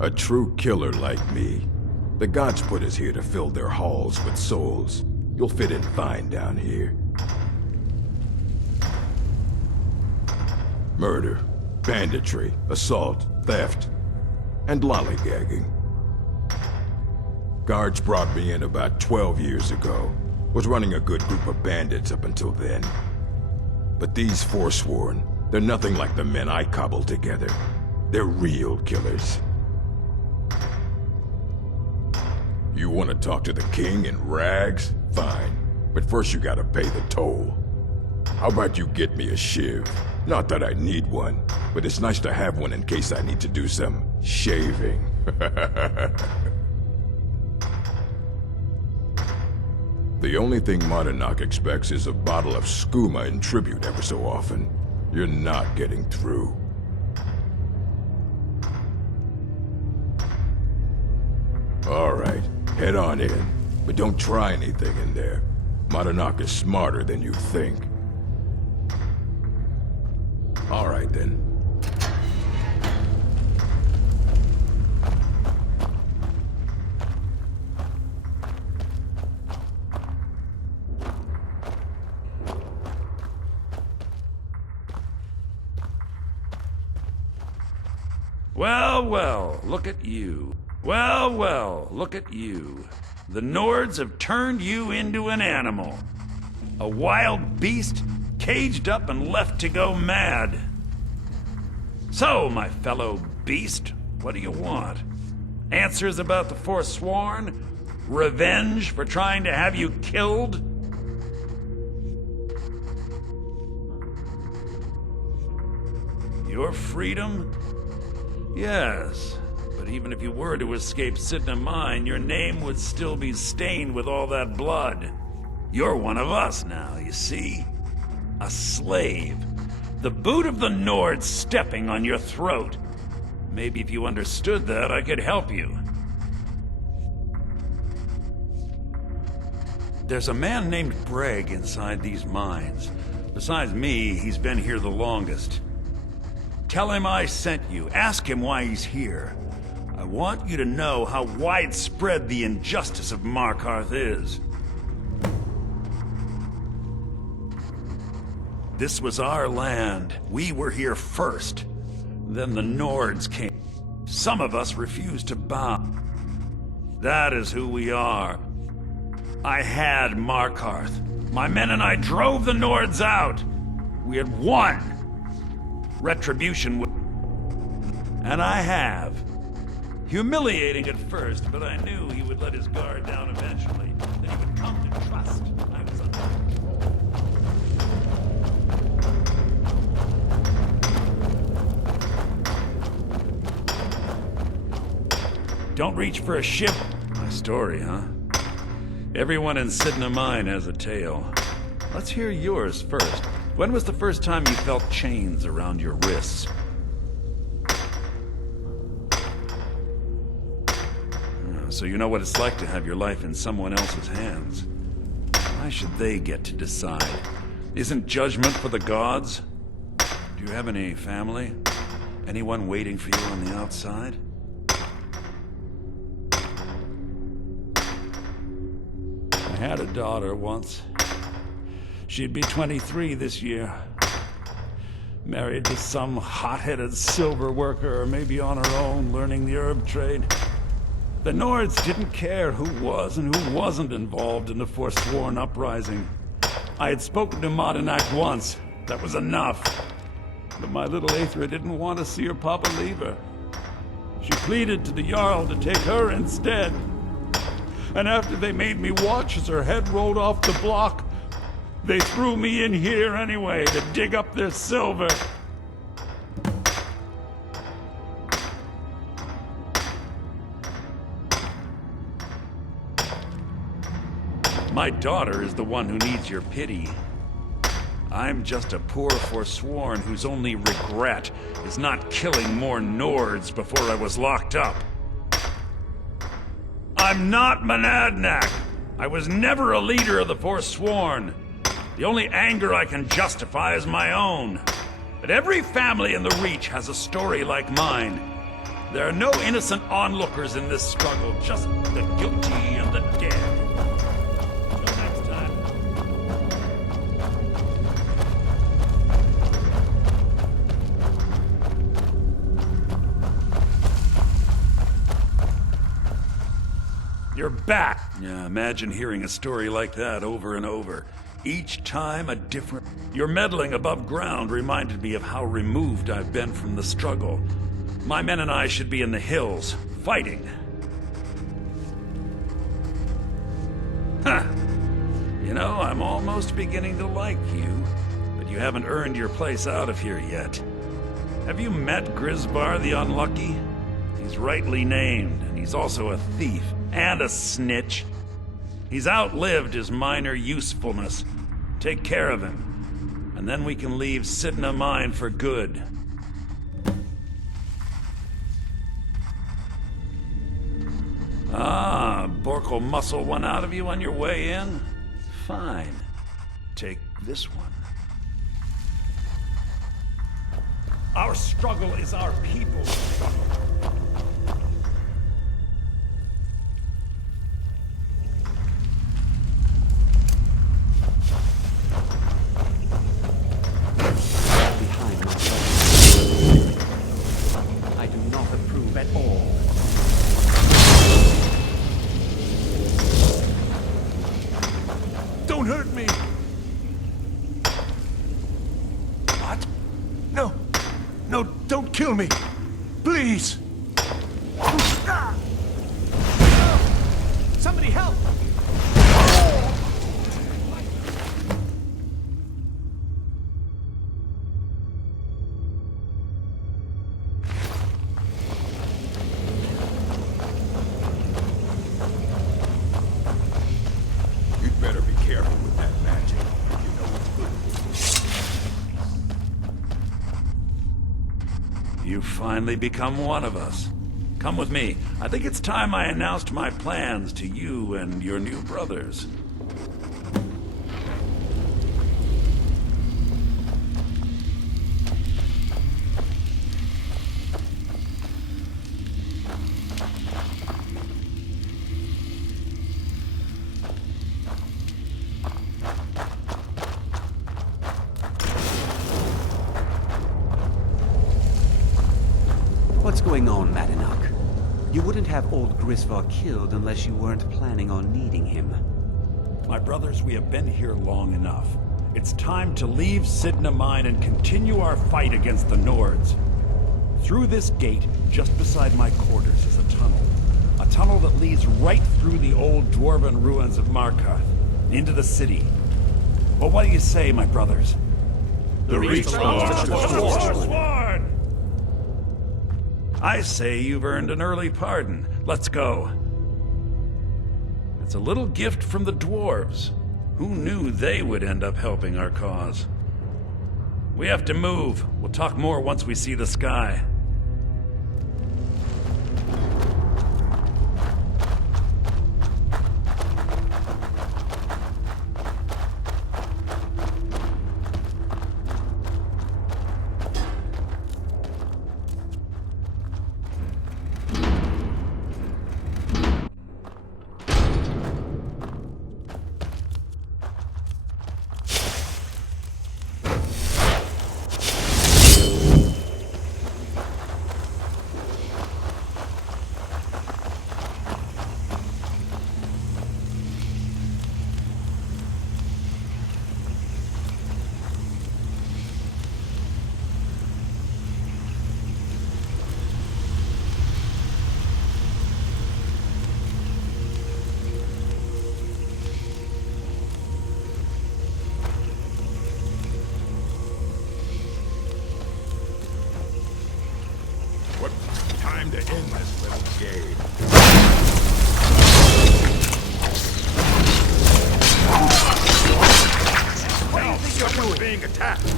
A true killer like me. The gods put us here to fill their halls with souls. You'll fit in fine down here. Murder, banditry, assault, theft, and lollygagging. Guards brought me in about 12 years ago. Was running a good group of bandits up until then. But these Forsworn, they're nothing like the men I cobbled together. They're real killers. You want to talk to the king in rags? Fine. But first you gotta pay the toll. How about you get me a shiv? Not that I need one, but it's nice to have one in case I need to do some shaving. The only thing Markarth expects is a bottle of skooma in tribute every so often. You're not getting through. All right, head on in. But don't try anything in there. Markarth is smarter than you think. All right, then. Well, well, look at you. Well, well, look at you. The Nords have turned you into an animal. A wild beast, caged up and left to go mad. So, my fellow beast, what do you want? Answers about the Forsworn? Revenge for trying to have you killed? Your freedom? Yes, but even if you were to escape sitting in mine, your name would still be stained with all that blood. You're one of us now, you see? A slave. The boot of the Nord stepping on your throat. Maybe if you understood that, I could help you. There's a man named Breg inside these mines. Besides me, he's been here the longest. Tell him I sent you. Ask him why he's here. I want you to know how widespread the injustice of Markarth is. This was our land. We were here first. Then the Nords came. Some of us refused to bow. That is who we are. I had Markarth. My men and I drove the Nords out. We had won. Retribution would... And I have. Humiliating at first, but I knew he would let his guard down eventually. That he would come to trust I was under control. Don't reach for a ship. My story, huh? Everyone in Sidna Mine has a tale. Let's hear yours first. When was the first time you felt chains around your wrists? So you know what it's like to have your life in someone else's hands. Why should they get to decide? Isn't judgment for the gods? Do you have any family? Anyone waiting for you on the outside? I had a daughter once. She'd be 23 this year. Married to some hot-headed silver worker, or maybe on her own, learning the herb trade. The Nords didn't care who was and who wasn't involved in the Forsworn uprising. I had spoken to Modinak once. That was enough. But my little Aethra didn't want to see her papa leave her. She pleaded to the Jarl to take her instead. And after they made me watch as her head rolled off the block, they threw me in here anyway to dig up their silver. My daughter is the one who needs your pity. I'm just a poor Forsworn whose only regret is not killing more Nords before I was locked up. I'm not Monadnac. I was never a leader of the Forsworn. The only anger I can justify is my own. But every family in the Reach has a story like mine. There are no innocent onlookers in this struggle, just the guilty and the dead. You're back! Yeah, imagine hearing a story like that over and over. Each time a different... Your meddling above ground reminded me of how removed I've been from the struggle. My men and I should be in the hills, fighting. Huh. You know, I'm almost beginning to like you, but you haven't earned your place out of here yet. Have you met Grisbar the Unlucky? He's rightly named, and he's also a thief. And a snitch. He's outlived his minor usefulness. Take care of him, and then we can leave Sidna Mine for good. Ah, Bork will muscle one out of you on your way in? Fine. Take this one. Our struggle is our people's struggle. Kill me! Please! Somebody help! You'd better be careful with that magic. You know it's good. You've finally become one of us. Come with me. I think it's time I announced my plans to you and your new brothers. What's going on, Madinak? You wouldn't have old Grisvar killed unless you weren't planning on needing him. My brothers, we have been here long enough. It's time to leave Sidna Mine and continue our fight against the Nords. Through this gate, just beside my quarters, is a tunnel. A tunnel that leads right through the old dwarven ruins of Markarth, into the city. Well, what do you say, my brothers? The reach belongs to Forsworn! I say you've earned an early pardon. Let's go. It's a little gift from the dwarves. Who knew they would end up helping our cause? We have to move. We'll talk more once we see the sky. Time to end this little game. What do you think you're doing? Being attacked.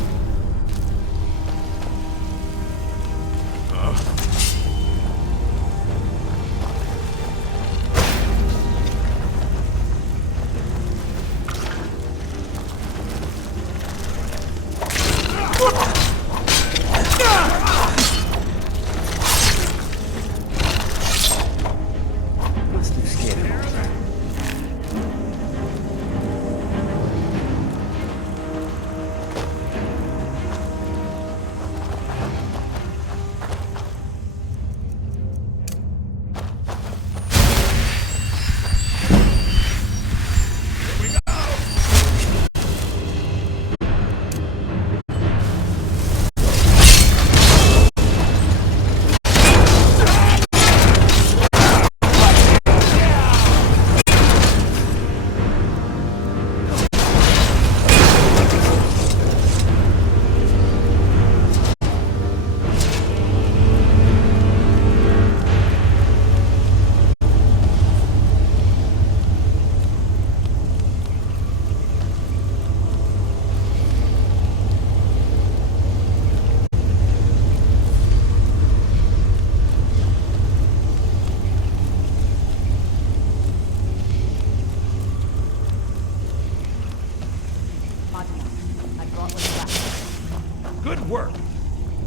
Good work.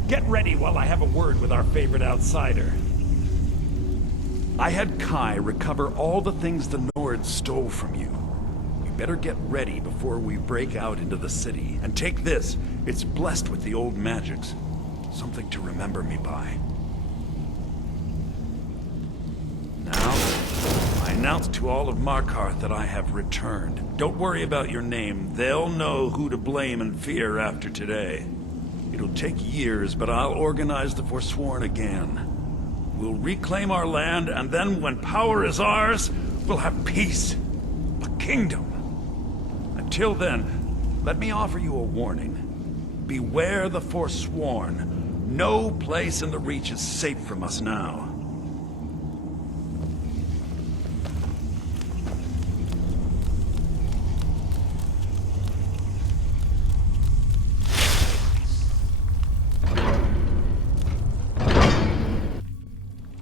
Get ready while I have a word with our favorite outsider. I had Kai recover all the things the Nords stole from you. We better get ready before we break out into the city. And take this. It's blessed with the old magics. Something to remember me by. Now, I announce to all of Markarth that I have returned. Don't worry about your name. They'll know who to blame and fear after today. It'll take years, but I'll organize the Forsworn again. We'll reclaim our land, and then when power is ours, we'll have peace. A kingdom. Until then, let me offer you a warning. Beware the Forsworn. No place in the Reach is safe from us now.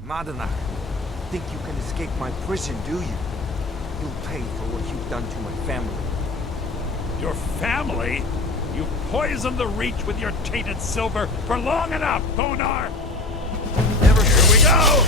Madanach, think you can escape my prison, do you? You'll pay for what you've done to my family. Your family? You poisoned the Reach with your tainted silver for long enough, Bonar! Here we go!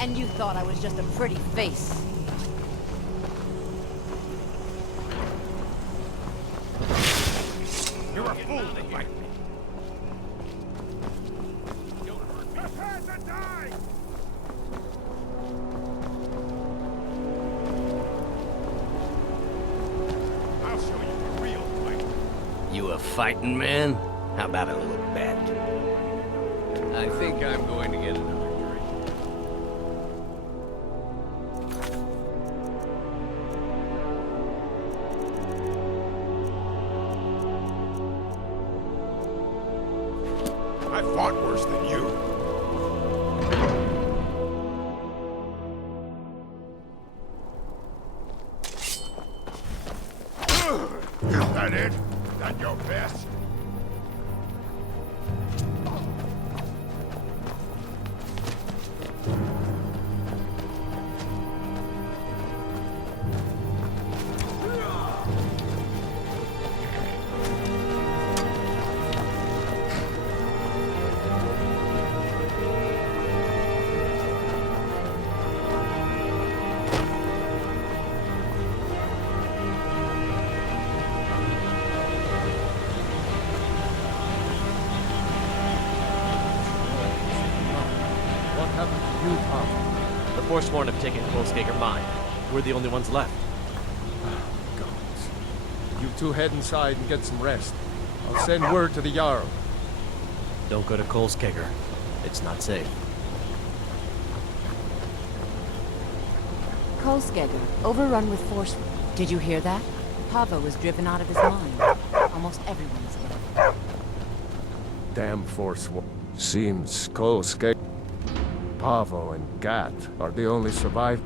And you thought I was just a pretty face. You're a fool to fight me. Prepare to die! I'll show you a real fight. You a fighting man? How about a little bet? I think I'm going to get another drink. I fought worse than you. Is that it? Is that your best? The Forsworn have taken Kolskager mine. We're the only ones left. You two head inside and get some rest. I'll send word to the Jarl. Don't go to Kolskager. It's not safe. Kolskager, overrun with Forsworn. Did you hear that? Pavo was driven out of his mind. Almost everyone is dead. Damn Forsworn. Seems Kolskager, Pavo, and Gat are the only survivors.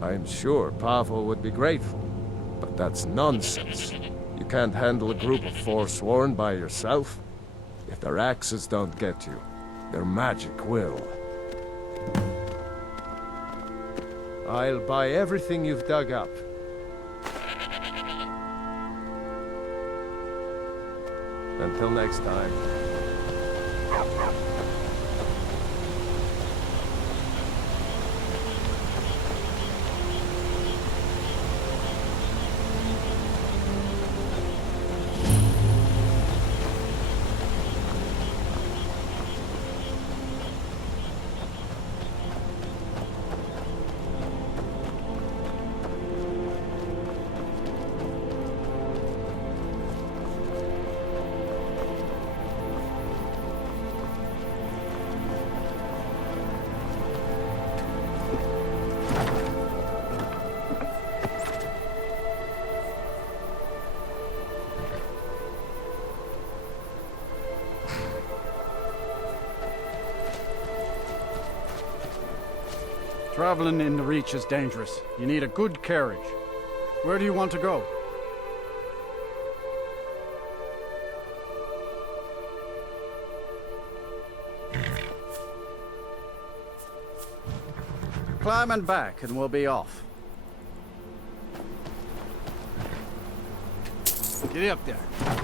I'm sure Pavo would be grateful, but that's nonsense. You can't handle a group of Forsworn by yourself. If their axes don't get you, their magic will. I'll buy everything you've dug up. Until next time. Traveling in the Reach is dangerous. You need a good carriage. Where do you want to go? Climbing back and we'll be off. Get up there.